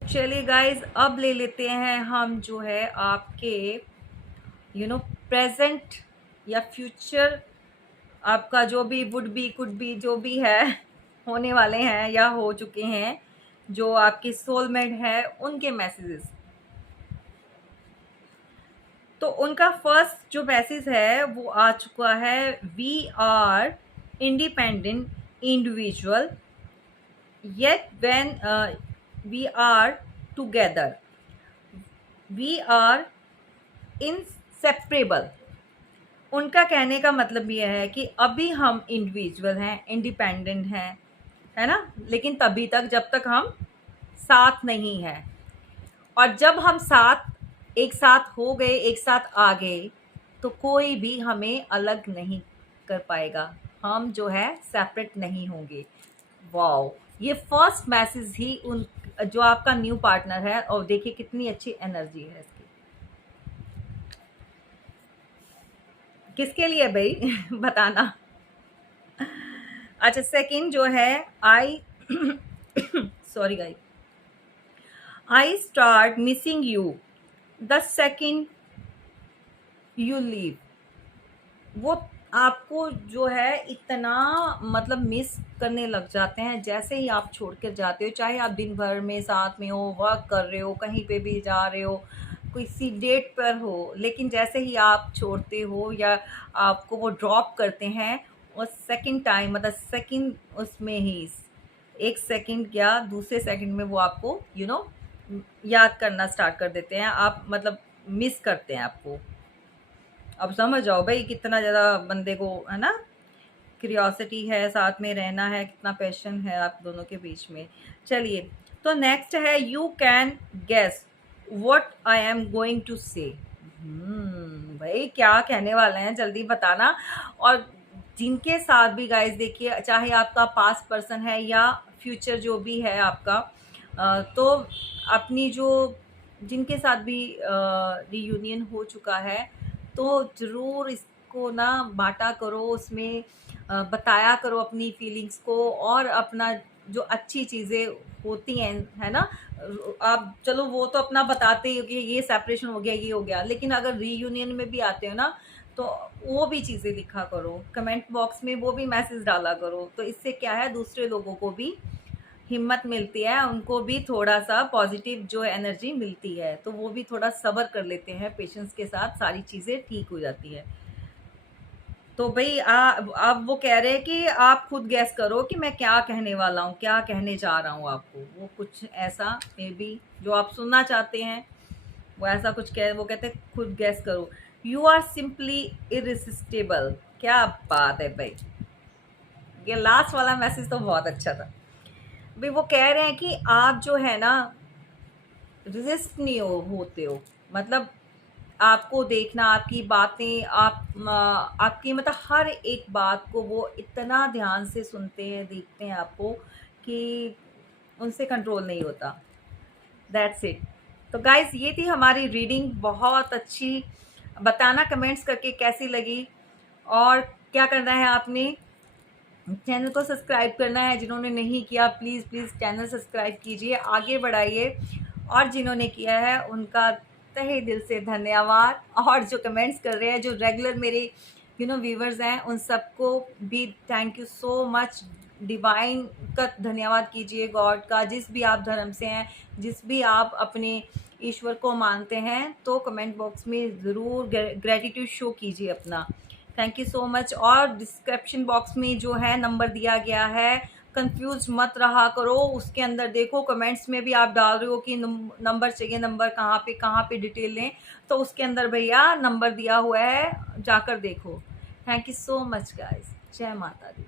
चलिए गाइज, अब ले लेते हैं हम जो है आपके प्रेजेंट या फ्यूचर, आपका जो भी वुड बी कुड बी जो भी है, होने वाले हैं या हो चुके हैं, जो आपके सोलमेट है उनके मैसेजेस। तो उनका फर्स्ट जो मैसेज है वो आ चुका है, we are independent individual yet when we are together we are inseparable. उनका कहने का मतलब ये है कि अभी हम इंडिविजुअल हैं, इंडिपेंडेंट हैं, है ना, लेकिन तभी तक जब तक हम साथ नहीं हैं। और जब हम साथ, एक साथ हो गए, एक साथ आ गए, तो कोई भी हमें अलग नहीं कर पाएगा, हम जो है सेपरेट नहीं होंगे। वाओ, ये फर्स्ट मैसेज ही उन जो आपका न्यू पार्टनर है, और देखिए कितनी अच्छी एनर्जी है इसकी। किसके लिए भाई बताना। अच्छा, सेकंड जो है, आई sorry guys, I start missing you the second you leave. वो आपको जो है इतना मतलब मिस करने लग जाते हैं जैसे ही आप छोड़ कर जाते हो, चाहे आप दिन भर में साथ में हो, वर्क कर रहे हो, कहीं पे भी जा रहे हो, किसी डेट पर हो, लेकिन जैसे ही आप छोड़ते हो या आपको वो ड्रॉप करते हैं, और सेकंड टाइम मतलब सेकंड उसमें ही, एक सेकंड या दूसरे सेकंड में वो आपको याद करना स्टार्ट कर देते हैं, आप मतलब मिस करते हैं आपको। अब समझ जाओ भाई कितना ज़्यादा बंदे को है ना क्यूरियोसिटी है, साथ में रहना है, कितना पैशन है आप दोनों के बीच में। चलिए, तो नेक्स्ट है you can guess what I am going to say. भाई क्या कहने वाले हैं जल्दी बताना। और जिनके साथ भी गाइस देखिए, चाहे आपका पास्ट पर्सन है या फ्यूचर जो भी है आपका, तो अपनी जो जिनके साथ भी रियूनियन हो चुका है, तो ज़रूर इसको ना बांटा करो, उसमें बताया करो अपनी फीलिंग्स को, और अपना जो अच्छी चीज़ें होती हैं है ना, आप चलो वो तो अपना बताते ही हो कि ये सेपरेशन हो गया, ये हो गया, लेकिन अगर रीयूनियन में भी आते हो ना, तो वो भी चीज़ें लिखा करो कमेंट बॉक्स में, वो भी मैसेज डाला करो। तो इससे क्या है, दूसरे लोगों को भी हिम्मत मिलती है, उनको भी थोड़ा सा पॉजिटिव जो एनर्जी मिलती है, तो वो भी थोड़ा सब्र कर लेते हैं, पेशेंस के साथ सारी चीज़ें ठीक हो जाती है। तो भाई आप वो कह रहे हैं कि आप खुद गैस करो कि मैं क्या कहने वाला हूँ, क्या कहने जा रहा हूँ आपको, वो कुछ ऐसा मे बी जो आप सुनना चाहते हैं, वो ऐसा कुछ वो कहते हैं खुद गैस करो। You are simply irresistible. क्या बात है भाई, ये लास्ट वाला मैसेज तो बहुत अच्छा था भाई। वो कह रहे हैं कि आप जो है ना रेजिस्ट नहीं होते हो, मतलब आपको देखना, आपकी बातें, आपकी मतलब हर एक बात को वो इतना ध्यान से सुनते हैं, देखते हैं आपको, कि उनसे कंट्रोल नहीं होता। That's it. तो गाइस ये थी हमारी रीडिंग, बहुत अच्छी। बताना कमेंट्स करके कैसी लगी, और क्या करना है आपने, चैनल को सब्सक्राइब करना है, जिन्होंने नहीं किया प्लीज़ प्लीज़ चैनल सब्सक्राइब कीजिए, आगे बढ़ाइए, और जिन्होंने किया है उनका तहे दिल से धन्यवाद। और जो कमेंट्स कर रहे हैं, जो रेगुलर मेरे व्यूवर्स हैं, उन सबको भी thank you so much. Divine का धन्यवाद कीजिए, गॉड का, जिस भी आप धर्म से हैं, जिस भी आप अपने ईश्वर को मानते हैं, तो कमेंट बॉक्स में ज़रूर ग्रेटिट्यूड शो कीजिए अपना। Thank you so much. और डिस्क्रिप्शन बॉक्स में जो है नंबर दिया गया है, कंफ्यूज मत रहा करो, उसके अंदर देखो, कमेंट्स में भी आप डाल रहे हो कि नंबर चाहिए, नंबर कहाँ पे डिटेल लें, तो उसके अंदर भैया नंबर दिया हुआ है, जाकर देखो। Thank you so much guys, जय माता दी।